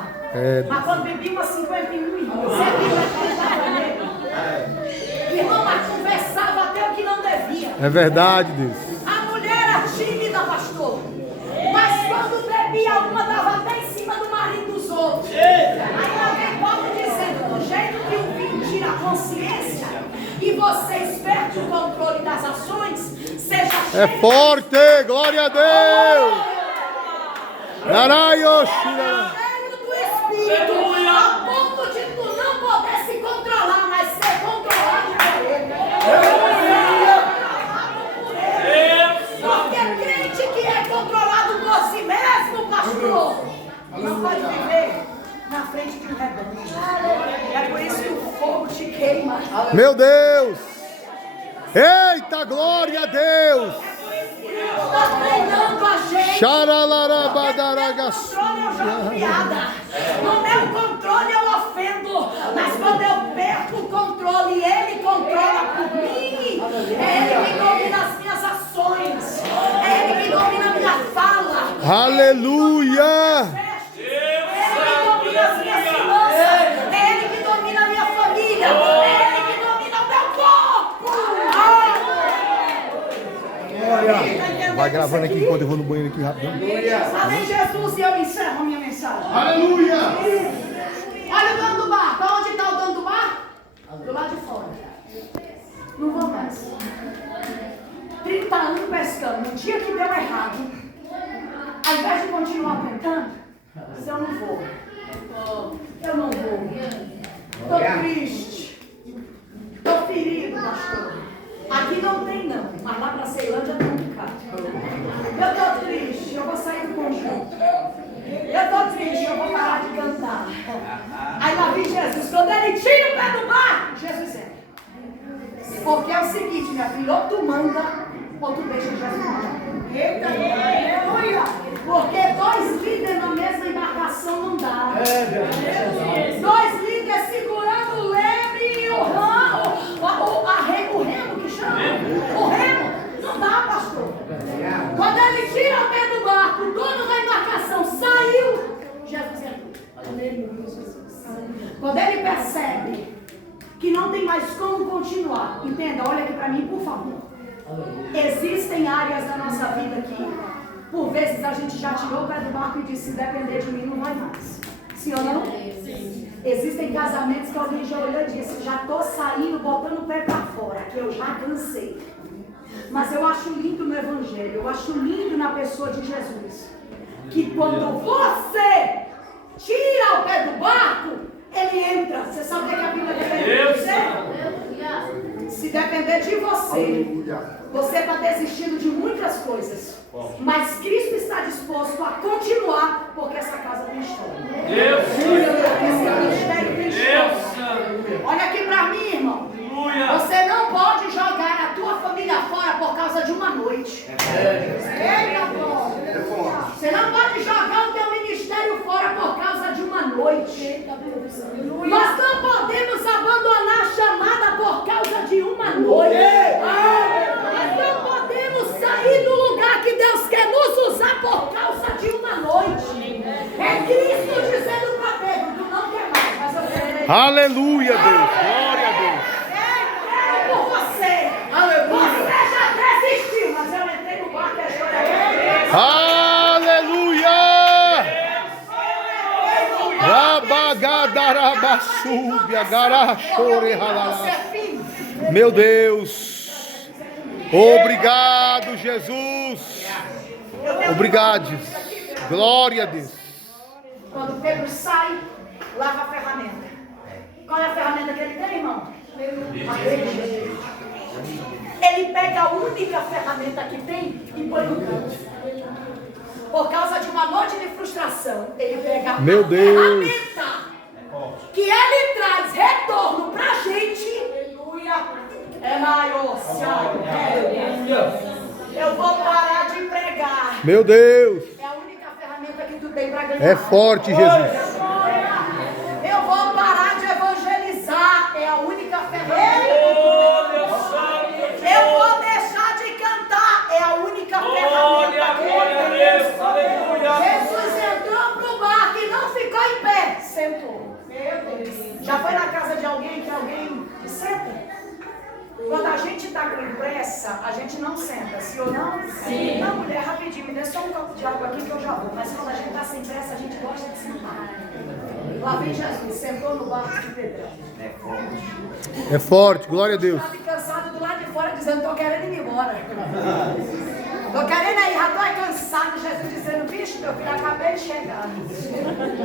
Mas quando bebia umas 51 ia. Irmão, mas conversava até o que não devia. É verdade, Deus. A mulher era tímida, pastor. Mas quando bebia, uma dava até em cima do marido dos outros. Aí lá vem Paulo dizendo, do jeito que o vinho tira a consciência e vocês perdem o controle das ações, seja cheio. É forte, glória a Deus. Narayoshi. Cheio do Espírito, a ponto de tu não poder se controlar, mas ser controlado por ele. Porque crente que é controlado por si mesmo, pastor, não pode viver na frente de um rebanho. É por isso que o fogo te queima. Meu Deus. Eita, glória a Deus. Está treinando a gente. Xaralarabadaragassu. No meu controle eu jogo piada. No meu controle eu ofendo. Mas quando eu perco o controle e ele controla por mim, é ele que domina as minhas ações. É ele que domina a minha fala. Aleluia. É ele que domina as minhas finanças. É ele que domina a minha família. É ele que domina o meu corpo. Vai gravando aqui enquanto eu vou no banheiro aqui rapidão. Amém, Jesus, e eu encerro a minha mensagem. Aleluia. Olha o dono do bar. Para onde está o dono do bar? Do lado de fora. Não vou mais. 30 anos pescando. No dia que deu errado, ao invés de continuar tentando, eu não vou. Eu não vou. Estou triste. Estou ferido, pastor. Aqui não tem não, mas lá para Ceilândia tem um bocado. Eu estou triste, eu vou sair do conjunto. Eu estou triste, eu vou parar de cantar. Aí lá vem Jesus, quando ele tira o pé do bar, Jesus entra. Porque é o seguinte, minha filha, ou tu manda, ou tu deixa Jesus mandar. Eita, aleluia! Porque 2 líderes na mesma embarcação não dá. 2 líderes segurando o leme e o ramo, o remo que chama. O remo, não dá, pastor. Quando ele tira o pé do barco, o dono da embarcação saiu, Jesus entrou. Quando ele percebe que não tem mais como continuar, entenda, olha aqui para mim, por favor. Existem áreas da nossa vida que, por vezes, a gente já tirou o pé do barco e disse, se depender de mim, não vai mais. Sim ou não? Sim. Existem casamentos que alguém já olhou e disse, já estou saindo, botando o pé para fora, que eu já cansei. Mas eu acho lindo no Evangelho, eu acho lindo na pessoa de Jesus, que quando você tira o pé do barco, ele entra. Você sabe o que a Bíblia quer dizer? Se depender de você, você está desistindo de muitas coisas. Mas Cristo está disposto a continuar, porque essa casa tem história. Esse ministério tem história. Olha aqui para mim, irmão. Você não pode jogar a tua família fora por causa de uma noite. Eita, glória. Você não pode jogar o teu ministério fora por causa de uma noite. Nós não podemos abandonar a chamada por causa de uma noite. Nós não podemos sair do lugar que Deus quer nos usar por causa de uma noite. É Cristo dizendo para Pedro, tu não quer mais, mas eu quero. Aleluia, Deus. Glória a Deus. Por você. Aleluia. Você já desistiu, mas eu entrei no barco e a história é. Aleluia. Rabagadarabassúbia, garachore ralala. Meu Deus. Obrigado, Jesus. Obrigado, Jesus. Glória a Deus. Quando Pedro sai, lava a ferramenta. Qual é a ferramenta que ele tem, irmão? Ele pega a única ferramenta que tem e põe no canto. Por causa de uma noite de frustração, ele pega a ferramenta que ele traz retorno pra gente. É maior, eu vou parar de pregar. Meu Deus. É a única ferramenta que tu tem pra ganhar. É forte, Jesus. Eu vou parar de evangelizar. É a única ferramenta que tu tem. Eu vou deixar de cantar. É a única ferramenta que tu tem. Jesus entrou pro barco está com pressa, a gente não senta, sim ou não? Sim. Não, mulher, rapidinho, me dê só um copo de água aqui que eu já vou. Mas quando a gente está sem pressa, a gente gosta de sentar. Lá vem Jesus, sentou no barco de Pedrão. É forte, glória a Deus. Estava cansado do lado de fora, dizendo, estou querendo ir embora. Estou querendo ir, já estou cansado. Jesus dizendo, bicho, meu filho, acabei de chegar.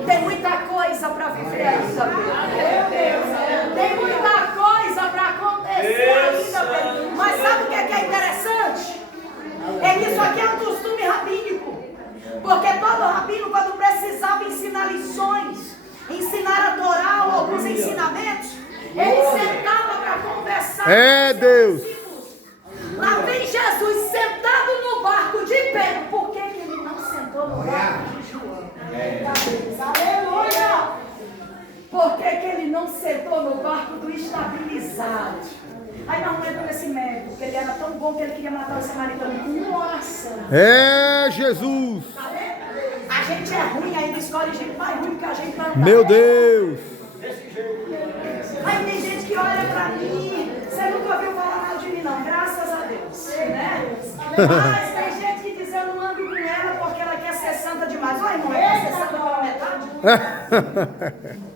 Tem muita coisa para viver ainda, Pedro. Tem muita coisa para acontecer ainda, Pedro. Mas sabe o que é interessante? É que isso aqui é um costume rabínico. Porque todo rabino, quando precisava ensinar lições, ensinar a Torá ou alguns ensinamentos, ele sentava para conversar com É os Deus. discípulos. Lá vem Jesus sentado no barco de Pedro. Por que ele não sentou no barco de João? Aleluia! Por que ele não sentou no barco do estabilizado? Aí não entra nesse mérito, porque ele era tão bom que ele queria matar o samaritano com uma oração. É Jesus. Tá vendo? A gente é ruim, ainda escolhe gente mais ruim que a gente vai. Meu Deus. Aí tem gente que olha pra mim, você nunca ouviu falar mal de mim não, graças a Deus, né? Mas tem gente que diz, eu não ando com ela porque ela quer ser santa demais. Olha, irmão, é ser santa pela metade?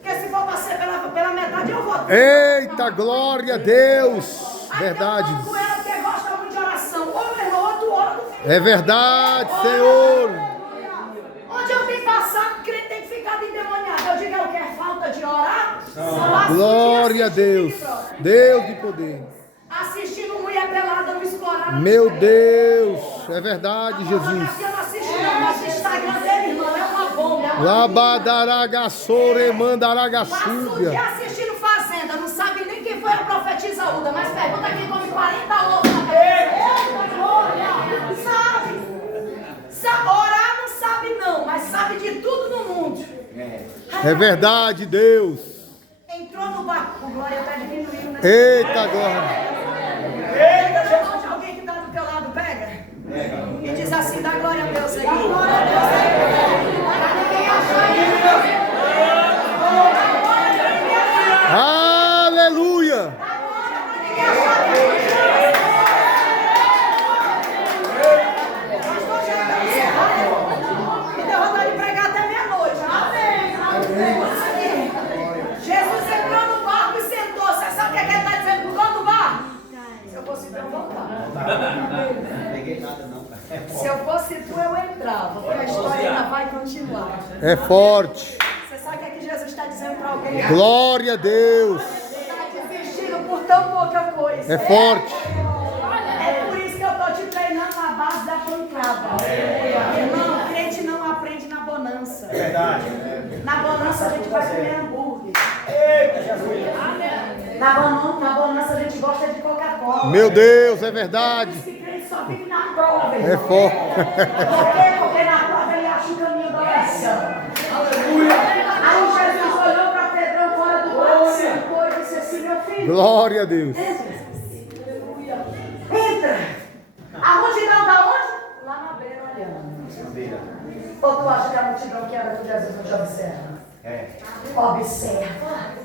Porque se for pra ser pela metade, eu vou. Eita, glória a Deus. Verdade. Eu ando com ela porque gosta muito de oração. Ou meu irmão, outro ora do filho. É verdade, Senhor. Onde eu tenho passado, crente tem ficado endemoniado. Eu digo, eu quero falta de orar. Glória a Deus. Deus de poder. Assistindo mulher pelada no explorado. Meu Deus. É verdade, Jesus. Eu não assisto não, mas o Instagram dele, irmão, é uma bomba. Labadaragaçore Passa o mandaragaçuga. dia assistindo Fazenda, não sabe nem quem foi a profetisa Uda, mas pergunta quem come 40 ovos na cabeça. Sabe, orar não sabe não, mas sabe de tudo no mundo. É verdade, Deus. Entrou no barco, glória está diminuindo, né? Eita, glória. Eita, alguém que está do teu lado, pega. E diz assim, dá glória a Deus aí. Glória a Deus aí. Aleluia. Me deu vontade de pregar até meia-noite. Jesus entrou no barco e sentou. Você sabe o que ele está dizendo pro dono do barco? Se eu fosse tu, eu voltava. Se eu fosse tu, eu entrava. Porque a história ainda vai continuar. É forte. Você sabe o que é que Jesus está dizendo para alguém? Glória a Deus. Está desistindo por tão pouca coisa. É forte. É por isso que eu estou te treinando na base da pancada. Irmão, crente não aprende na bonança. É verdade. Na bonança a gente vai comer hambúrguer. Eita, Jesus. Na bonança a gente gosta de Coca-Cola. Meu Deus, é verdade. Por isso que crente só vive na prova. É forte. Por quê? Porque na prova ele acha o caminho da oração. Aí Jesus olhou para Pedrão fora do barco, sentou e disse assim, meu filho. Glória a Deus. Entra. A multidão da onde? Lá na beira olhando. Ou tu acha que a multidão que anda com Jesus não te observa? Observa.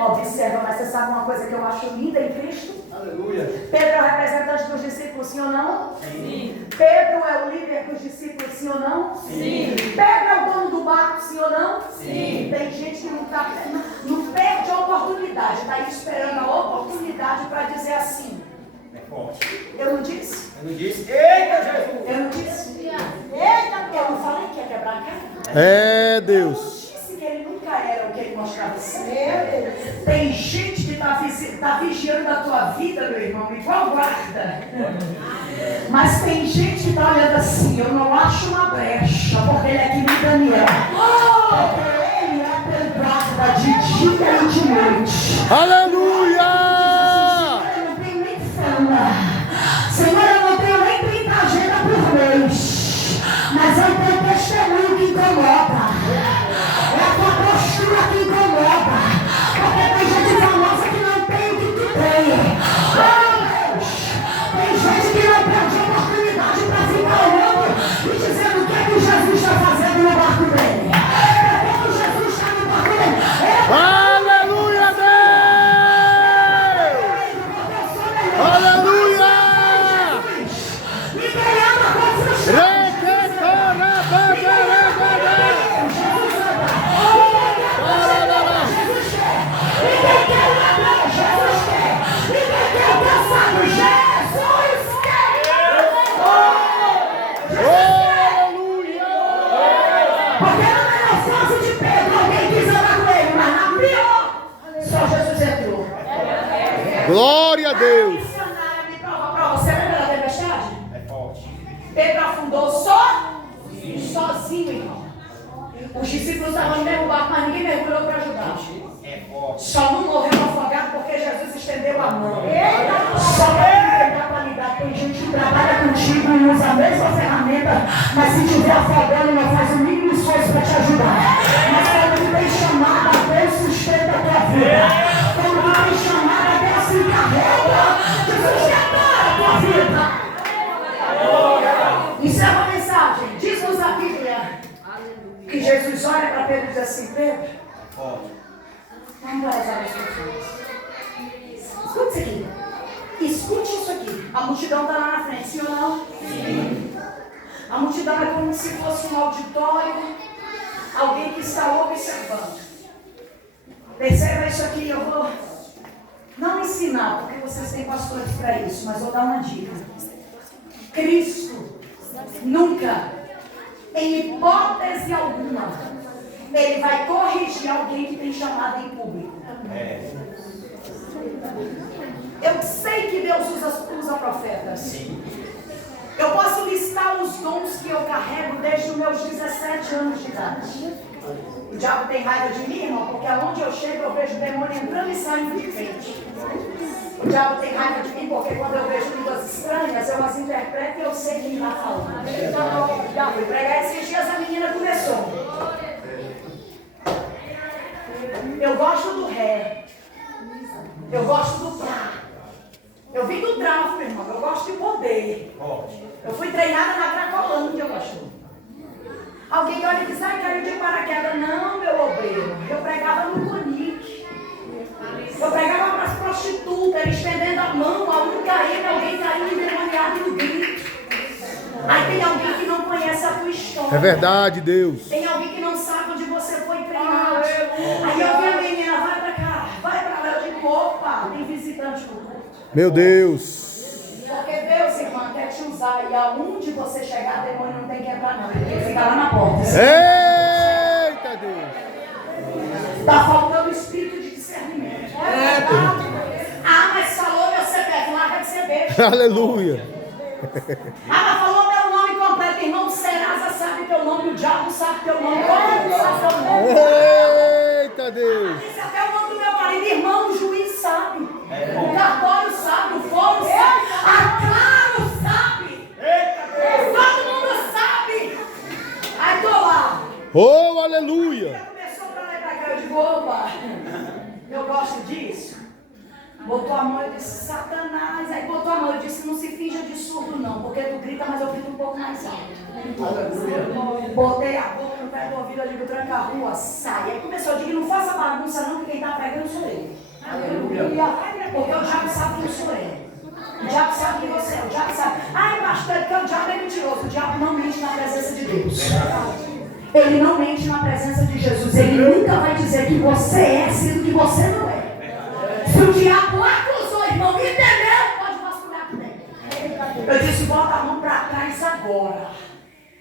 Observa, mas você sabe uma coisa que eu acho linda em Cristo? Aleluia. Pedro é o representante dos discípulos, sim ou não? Sim. Pedro é o líder dos discípulos, sim ou não? Sim. Pedro é o dono do barco, sim ou não? Sim. Tem gente que não perde a oportunidade, está aí esperando a oportunidade para dizer assim. É forte. Eu não disse? Eu não disse. Eita, Jesus. Eu não disse? Eita, eu não falei que ia quebrar a cara? É Deus. Disse que ele nunca era o que ele mostrava ser. Tem gente que está vigiando a tua vida, meu irmão, igual guarda. Mas tem gente que está olhando assim, eu não acho uma brecha, porque ele é que nem Daniel. Porque ele é teu guarda de dia e de noite. Aleluia! Eu não tenho nem fama. Senhor, eu não tenho nem 30 agendas por mês. Mas eu tenho testemunho que incomoda. É a tua postura que incomoda. Porque tem gente famosa que não tem o que tu tem. Oh, Deus! Tem gente que não perde a oportunidade para ficar olhando e dizendo o que é que Jesus está fazendo no barco dele. Glória a Deus. Missionária me prova. Você lembra da tempestade? É forte. Pedro afundou sozinho, irmão. Os discípulos estavam no mesmo barco, mas ninguém mergulhou para ajudar. É forte. Só não morreu afogado porque Jesus estendeu a mão. Só para tentar qualidade. Tem gente que trabalha contigo e usa a mesma ferramenta, mas se estiver afogando, não faz o mínimo esforço para te ajudar. Mas quando tu tem chamada, Deus sustenta a tua vida. Quando tu tem chamada, Deus se encarrega de sustentar a tua vida. Isso é uma mensagem. Diz-nos a Bíblia que Jesus olha para Pedro e diz assim: Pedro, vamos para as águas profundas. Escute isso aqui. Escute isso aqui. A multidão está lá na frente, sim ou não? Sim. A multidão é como se fosse um auditório, alguém que está observando. Perceba isso aqui, eu vou não ensinar, porque vocês têm pastores para isso, mas vou dar uma dica. Cristo nunca, em hipótese alguma, ele vai corrigir alguém que tem chamada em público. Eu sei que Deus usa profetas. Eu posso listar os dons que eu carrego desde os meus 17 anos de idade. O diabo tem raiva de mim, irmão, porque aonde eu chego eu vejo o demônio entrando e saindo de frente. O diabo tem raiva de mim porque quando eu vejo línguas estranhas, eu as interpreto e eu sei quem está falando. Já fui pregar esses dias, a menina começou. Eu gosto do ré. Eu gosto do trá. Eu vim do tráfico, irmão. Eu gosto de poder. Eu fui treinada na Cracolândia, pastor. Alguém olha e diz: ai, caiu de paraquedas. Não, meu obreiro. Eu pregava no Conic. Eu pregava para as prostitutas, estendendo a mão, a um caindo, alguém caindo endemoniado no grito. Aí tem alguém que não conhece a tua história. É verdade, Deus. Tem alguém que não sabe onde você foi treinado. Aí eu vi a menina: vai para cá, vai para lá. Eu digo: opa, tem visitante no culto. Meu Deus. Porque Deus, irmã, quer te usar. E aonde você chegar, demônio não tem que entrar, não. Ele tem que ficar lá na porta. Eita Deus. Está faltando espírito de discernimento. Ah, mas falou meu CPF, larga de ser besta. Aleluia. Ah, mas falou meu nome completo, irmão. Serasa sabe teu nome, o diabo sabe teu nome. Todo mundo sabe teu nome. Eita Deus. Disse até o nome do meu marido, irmão, o juiz sabe. O cartório sabe, o fórum sabe. A Claro sabe. Todo mundo sabe. Aí tô lá. Oh, aleluia. Começou pra lá e pra cá, eu digo: opa, eu gosto disso. Botou a mão, eu disse: Satanás. Aí botou a mão, eu disse: não se finja de surdo não, porque tu grita, mas eu grito um pouco mais alto. Botei a boca no pé do ouvido, eu digo: tranca a rua, sai. Aí começou, eu digo: não faça bagunça não, que quem tá pregando sou eu. Porque o diabo sabe quem sou eu. O diabo sabe quem você é, o diabo sabe. Ai, pastor, porque o diabo é mentiroso. O diabo não mente na presença de Deus. Ele não mente na presença de Jesus. Ele nunca vai dizer que você é, sendo que você não é. Se o diabo acusou, irmão, me entendeu? Pode vasculhar por dentro. Eu disse: bota a mão para trás agora.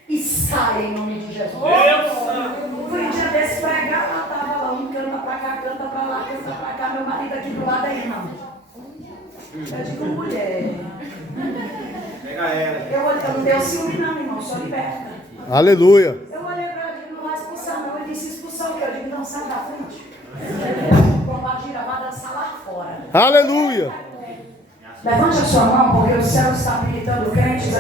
E sai em nome de Jesus. Fui um dia desse pregar, ela estava lá, um canta para cá, canta para lá, canta para cá. Meu marido aqui do lado é irmão. Eu digo: mulher. Pega ela. Eu não deu ciúme não, irmão, sou liberta. Aleluia. Eu olhei para ela e digo: não vai expulsar não. Ele disse: expulsar o quê? Eu digo: não, sai da frente. Vai dançar lá fora. Aleluia. Levante a sua mão, porque o céu está habilitando crentes.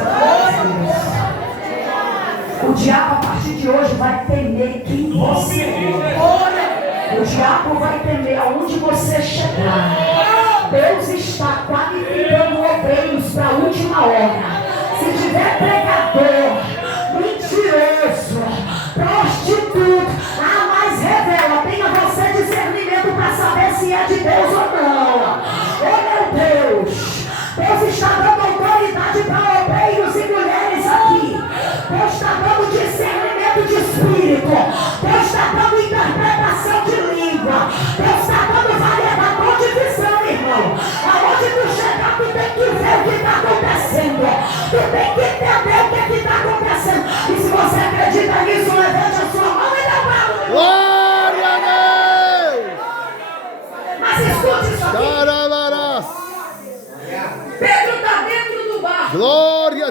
O diabo, a partir de hoje, vai temer quem você é. O diabo vai temer aonde você chegar. Deus está qualificando obreiros para a última hora. Se tiver pregador, mentiroso, prostituto, mas revela, tenha você discernimento para saber se é de Deus ou não. Oh, meu Deus! Deus está dando autoridade para obreiros e mulheres aqui. Deus está dando discernimento de espírito. Deus está dando interpretação de língua. Deus está dando variedade de visão, irmão. Aonde tu chegar, tu tem que ver o que está acontecendo. Tu tem que entender o que está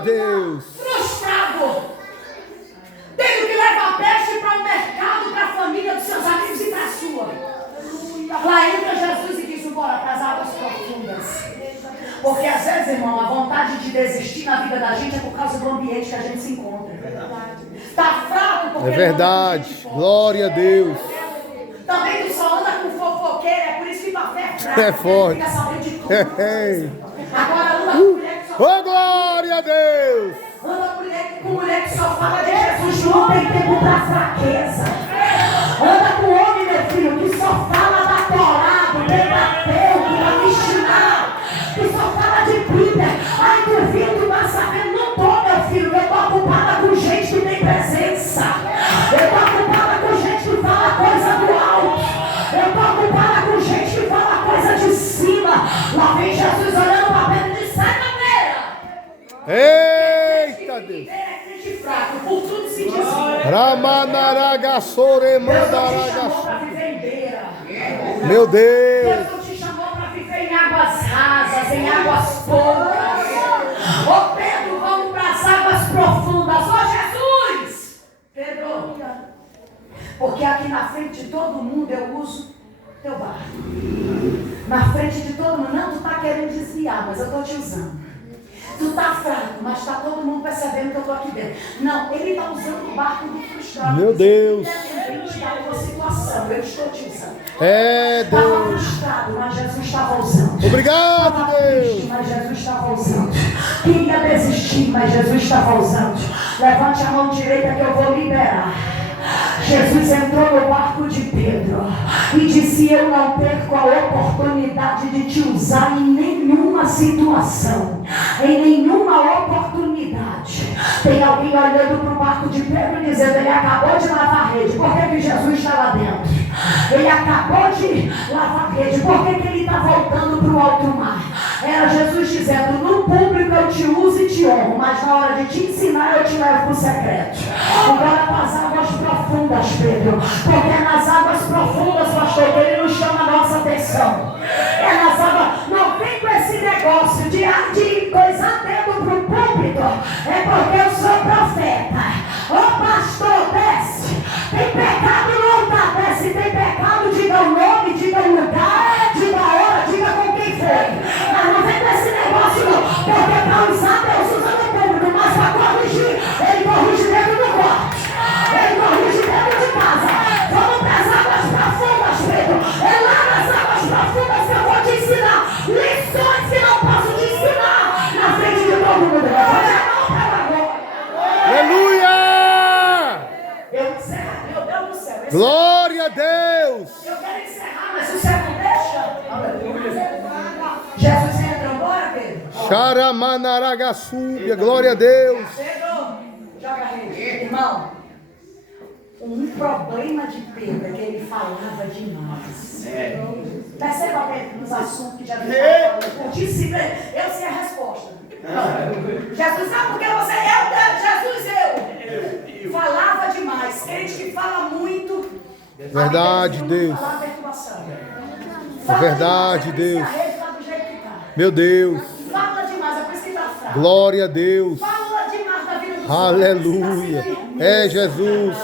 Deus. Frustrado. Tendo que levar peixe para o mercado, para a família dos seus amigos e para a sua. Lá entra Jesus e diz: bora para as águas profundas. Porque às vezes, irmão, a vontade de desistir na vida da gente é por causa do ambiente que a gente se encontra. Está fraco porque É verdade. Glória a Deus. Também tu só anda com fofoqueira, é por isso que tua fé é fraca. É forte. Fica sabendo de tudo. Agora anda com mulher que só Oh, glória a Deus. anda com mulher que só fala de Jesus, não tem tempo para fraqueza. Anda com homem, meu filho, que só fala da Torá, do Pentateuco, da Mishnah, que só fala de Bíblia. Ai, duvido, tu vai sabendo, não tô, meu filho, eu tô ocupada com gente que tem presença. Eu tô ocupada com gente que fala coisa do alto. Eu tô ocupada com gente que fala coisa de cima. Lá vem Jesus olhando para Pedro e diz: sai da beira. Eita Deus. É crente fraco, por tudo se diz. Ramanaragasore Deus não te chamou mandaragas. para viver em beira. Meu Deus. Deus não te chamou para viver em águas rasas, em águas poucas. Ô Pedro, vamos para as águas profundas. Ô Jesus! Pedro, porque aqui na frente de todo mundo eu uso teu barco. Na frente de todo mundo. Não, tu está querendo desviar, mas eu estou te usando. Tu está fraco, mas está todo mundo percebendo que eu estou aqui dentro. Não, ele está usando o barco do frustrado. Meu Deus. Independente da tua situação, eu estou te usando. É Estava Deus. frustrado, mas Jesus estava usando. Obrigado, Estava triste, Deus. mas Jesus estava usando. Queria desistir, mas Jesus estava usando. Levante a mão direita que eu vou liberar. Jesus entrou no barco de Pedro e disse: eu não perco a oportunidade de te usar em nenhuma situação, em nenhuma oportunidade. Tem alguém olhando para o barco de Pedro dizendo: ele acabou de lavar a rede, por que Jesus estava dentro? Ele acabou de lavar a rede, por que ele está voltando para o alto mar? Era Jesus dizendo: no público eu te uso e te honro, mas na hora de te ensinar eu te levo para o secreto. Agora para as águas profundas, Pedro, porque é nas águas profundas, pastor, que ele nos chama a nossa atenção. É nas águas, não vem com esse negócio de coisar dedo para o púlpito, é porque eu sou profeta. Ô pastor, desce, tem pecado, não tá, desce, tem pecado, diga o nome, diga o lugar, diga a hora, diga com quem foi. Mas não vem com esse negócio não, porque para usar Deus usa no público, mas para corrigir, ele corrige dentro do quarto, ele corrige dentro de casa. Vamos para as águas profundas, Pedro. É lá nas águas profundas que eu vou te ensinar lições que não posso te ensinar na frente de todo mundo. Levante a mão para agora. Aleluia. Eu encerro, meu Deus do céu. Glória a Deus. Eu quero encerrar, mas o céu não deixa. Jesus entra, bora, Pedro. Xaramanaragasúbia. Glória a Deus. Pedro, joga a rede. Irmão, um problema de Pedro é que ele falava demais. Perceba, Pedro, nos assuntos que já vem falando. Eu disse, eu sei a resposta. Jesus, sabe por que você é Jesus, eu? Falava demais. Crente que fala muito. Verdade, Deus. Fala perturbação. É verdade, demais, Deus. a rede tá do jeito que tá. Meu Deus. Fala demais, é por isso que tá fraco. Glória a Deus. Fala demais da vida dos Aleluia. outros, tá assim, É Jesus.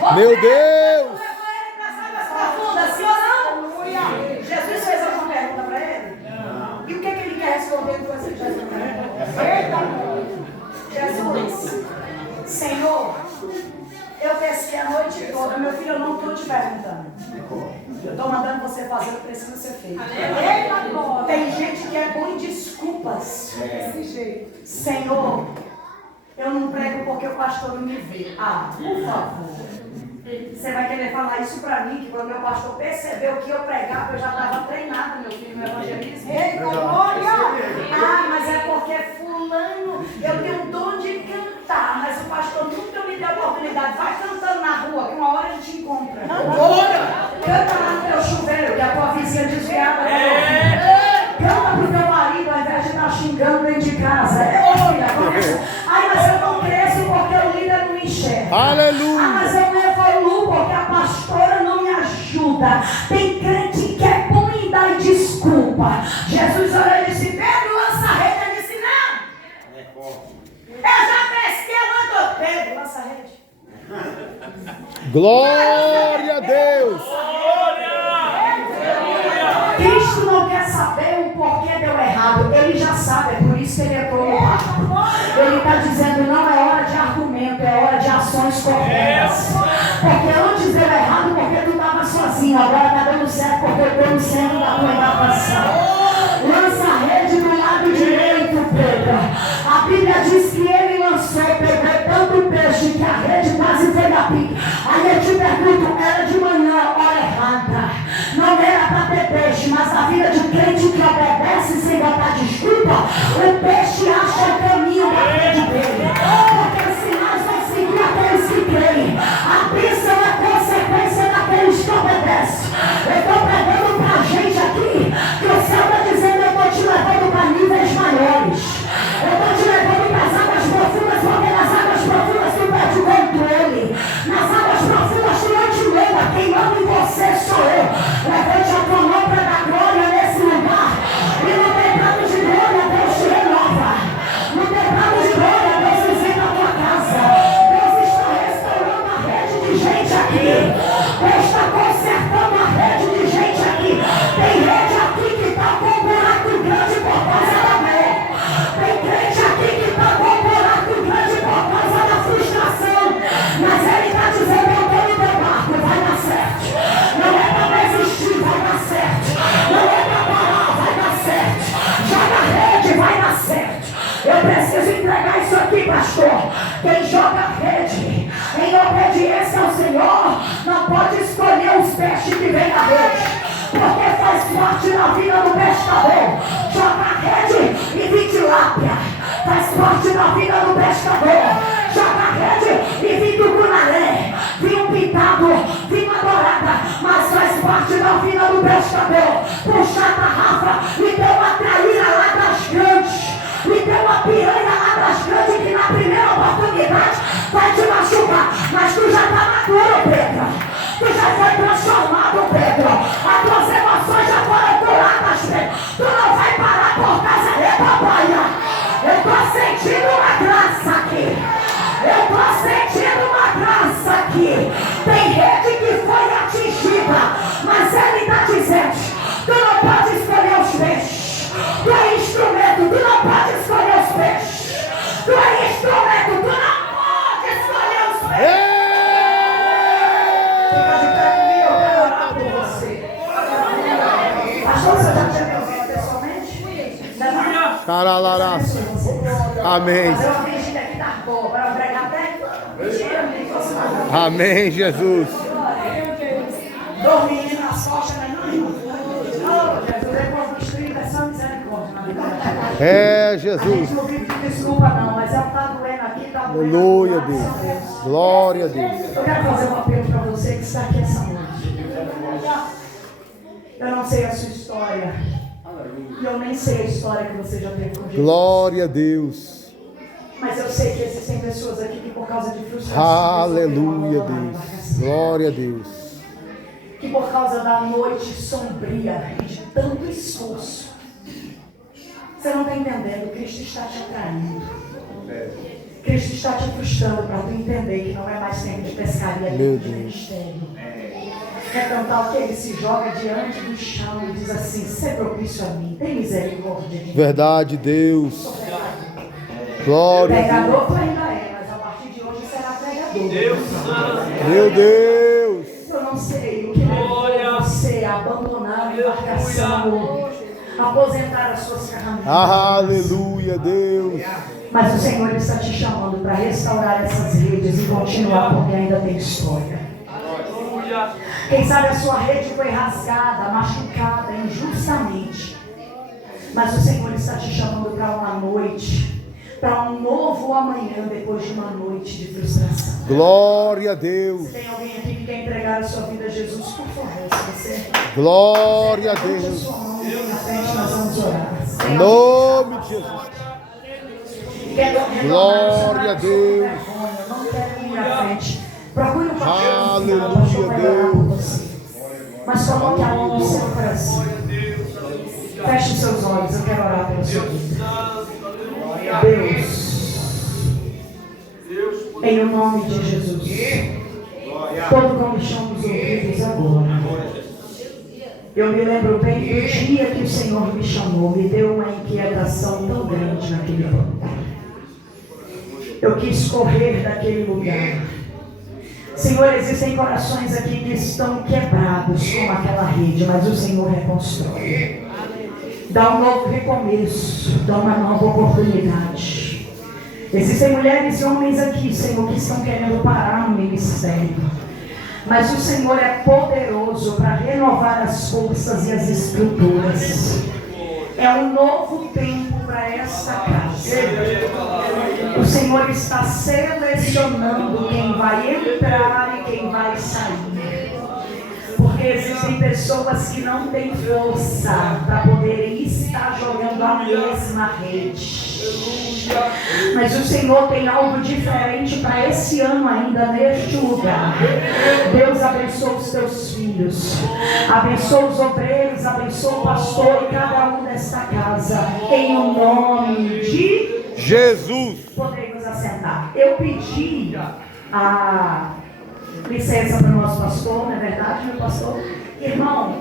Ô, Meu Pedro, Deus. levou ele para as águas profundas, sim ou não? Jesus fez alguma pergunta para ele? E o que ele quer responder com essa pergunta? Jesus, Senhor, eu pesquei a noite toda, meu filho, eu não estou te perguntando. Eu estou mandando você fazer o que precisa ser feito. Tem gente que é bom em desculpas. Senhor, eu não prego porque o pastor não me vê. Ah, por favor. Você vai querer falar isso pra mim, que quando meu pastor percebeu que eu pregava, eu já estava treinada, meu filho, no evangelismo. Eita, glória! Ah, mas é porque fulano, eu tenho o dom de cantar, mas o pastor nunca me deu a oportunidade. Vai cantando na rua, que uma hora ele te encontra. Canta lá no teu chuveiro, que a tua vizinha desviada. Canta pro teu marido, ao invés de estar xingando dentro de casa. Ai, mas eu não cresço porque o líder não me enxerga. Aleluia. Ah, mas eu não evoluo porque a pastora não me ajuda. Tem crente que é bom em dar desculpa. Jesus olhou e disse: Pedro, lança a rede. Ele disse: não. Glória a Deus. Cristo não quer saber o porquê deu errado. Ele já sabe, é por isso que ele entrou no barco. Ele está dizendo, não é hora de argumento, é hora de ações corretas. Porque antes deu errado porque tu estava sozinho, agora está dando certo porque eu estou no centro da tua embarcação. Lança a rede do lado direito, Pedro. A Bíblia diz que ele lançou, pegou tanto peixe que a rede quase foi da pique. Aí eu te pergunto, era de manhã, hora errada. Não era para ter peixe, mas a vida de crente que obedece sem botar desculpa, o peixe acha o caminho da rede dele. Porque os sinais vão seguir aqueles que creem. A bênção é consequência daqueles que obedecem. Eu estou pregando para a gente aqui que o céu está dizendo, eu estou te levando para níveis maiores. Eu estou te levando para as águas profundas, porque nas águas profundas tu perde o controle. Nas águas profundas tu não te lembra, quem manda em você sou eu. Levante a tua mão para dar glória nesse lugar. E no teclado de glória Deus te renova. No teclado de glória Deus visita a tua casa. Deus está restaurando a rede de gente aqui. Deus está consertando a rede de gente aqui. Tem rede aqui que está com um buraco grande por causa da dor. Tem crente aqui que está com um buraco grande por causa da frustração. Mas ele está dizendo, eu estou no teu barco, vai dar certo. Não é para desistir, vai dar certo. Não é para parar, vai dar certo. Joga a rede, vai dar certo. Eu preciso entregar isso aqui, pastor. Quem joga a rede em obediência ao Senhor não pode escolher os peixes que vem na rede, porque faz parte da vida do pescador. Joga a rede e vem tilápia. Faz parte da vida do pescador. Joga a rede e vem tucunaré. Vem um pintado, vem uma dourada, mas faz parte da vida do pescador. Puxa a tarrafa e deu uma traíra lá das grandes. E deu uma piranha lá das grandes que na primeira oportunidade vai te machucar. Mas tu já está maduro, Pedro. Tu já foi transformado, Pedro. As tuas emoções já foram curadas, Pedro. Tu não vai parar por causa de papai. Eu estou sentindo uma graça aqui. Eu estou sentindo uma graça aqui. Tem rede que foi atingida, mas ele está dizendo, tu não pode escolher os peixes. Tu é instrumento, tu não pode escolher os peixes. Tu é instrumento, tu não pode escolher os peixes. Fica de pé comigo, eu quero orar por você. Pastor, você já tinha me ouvido pessoalmente? Caralaraço. Amém. Mas eu acredito que tá boa, para pregar até. Amém, Jesus. Dormindo nas costas, não é não, irmão? Oh, Jesus, depois dos 30 é só misericórdia na vida. É, A Jesus. gente não vive de desculpa não, mas é o que está doendo aqui, está doendo. Aleluia, Deus. Glória a Deus. Eu quero fazer um apelo para você que está aqui essa noite. Eu não sei a sua história. E eu nem sei a história que você já teve com Jesus. Glória a Deus. Mas eu sei que existem pessoas aqui que por causa de frustração. Aleluia, Deus. Glória a Deus. Que por causa da noite sombria e de tanto esforço, você não está entendendo, Cristo está te atraindo. Cristo está te frustrando para tu entender que não é mais tempo de pescaria dentro do ministério. É cantar o que ele se joga diante do chão e diz assim, ser propício a mim, tem misericórdia de mim. Verdade, Deus. Glória a Deus. Pregador tu ainda é, mas a partir de hoje será pregador. Meu Deus. Eu não sei o que levou você a abandonar a embarcação, aposentar as suas ferramentas. Aleluia, Deus. Mas o Senhor está te chamando para restaurar essas redes e continuar, porque ainda tem história. Quem sabe a sua rede foi rasgada, machucada injustamente. Mas o Senhor está te chamando para uma noite, para um novo amanhã depois de uma noite de frustração. Glória a Deus. Se tem alguém aqui que quer entregar a sua vida a Jesus, por favor, se você... Glória a Levante a Deus. sua mão aqui na frente, nós vamos orar. Em nome de Jesus. Glória a Deus. Não quero ir à frente. Procure um pastor. Aleluia, Deus. Mas coloque a mão no seu coração. Feche os seus olhos, eu quero orar pela sua vida. Deus, em o nome de Jesus, todo Eu me lembro bem do dia que o Senhor me chamou, me deu uma inquietação tão grande naquele lugar. Eu quis correr daquele lugar. Senhor, existem corações aqui que estão quebrados como aquela rede, mas o Senhor reconstrói. Dá um novo recomeço, dá uma nova oportunidade. Existem mulheres e homens aqui, Senhor, que estão querendo parar no ministério. Mas o Senhor é poderoso para renovar as forças e as estruturas. É um novo tempo para esta casa. O Senhor está selecionando quem vai entrar e quem vai sair. Porque existem pessoas que não têm força para poderem estar jogando a mesma rede. Mas o Senhor tem algo diferente para esse ano ainda neste lugar. Deus abençoe os teus filhos, abençoe os obreiros, abençoe o pastor e cada um desta casa, em o nome de Jesus. Podemos assentar. Eu pedi a licença para o nosso pastor, não é verdade, meu pastor? Irmão,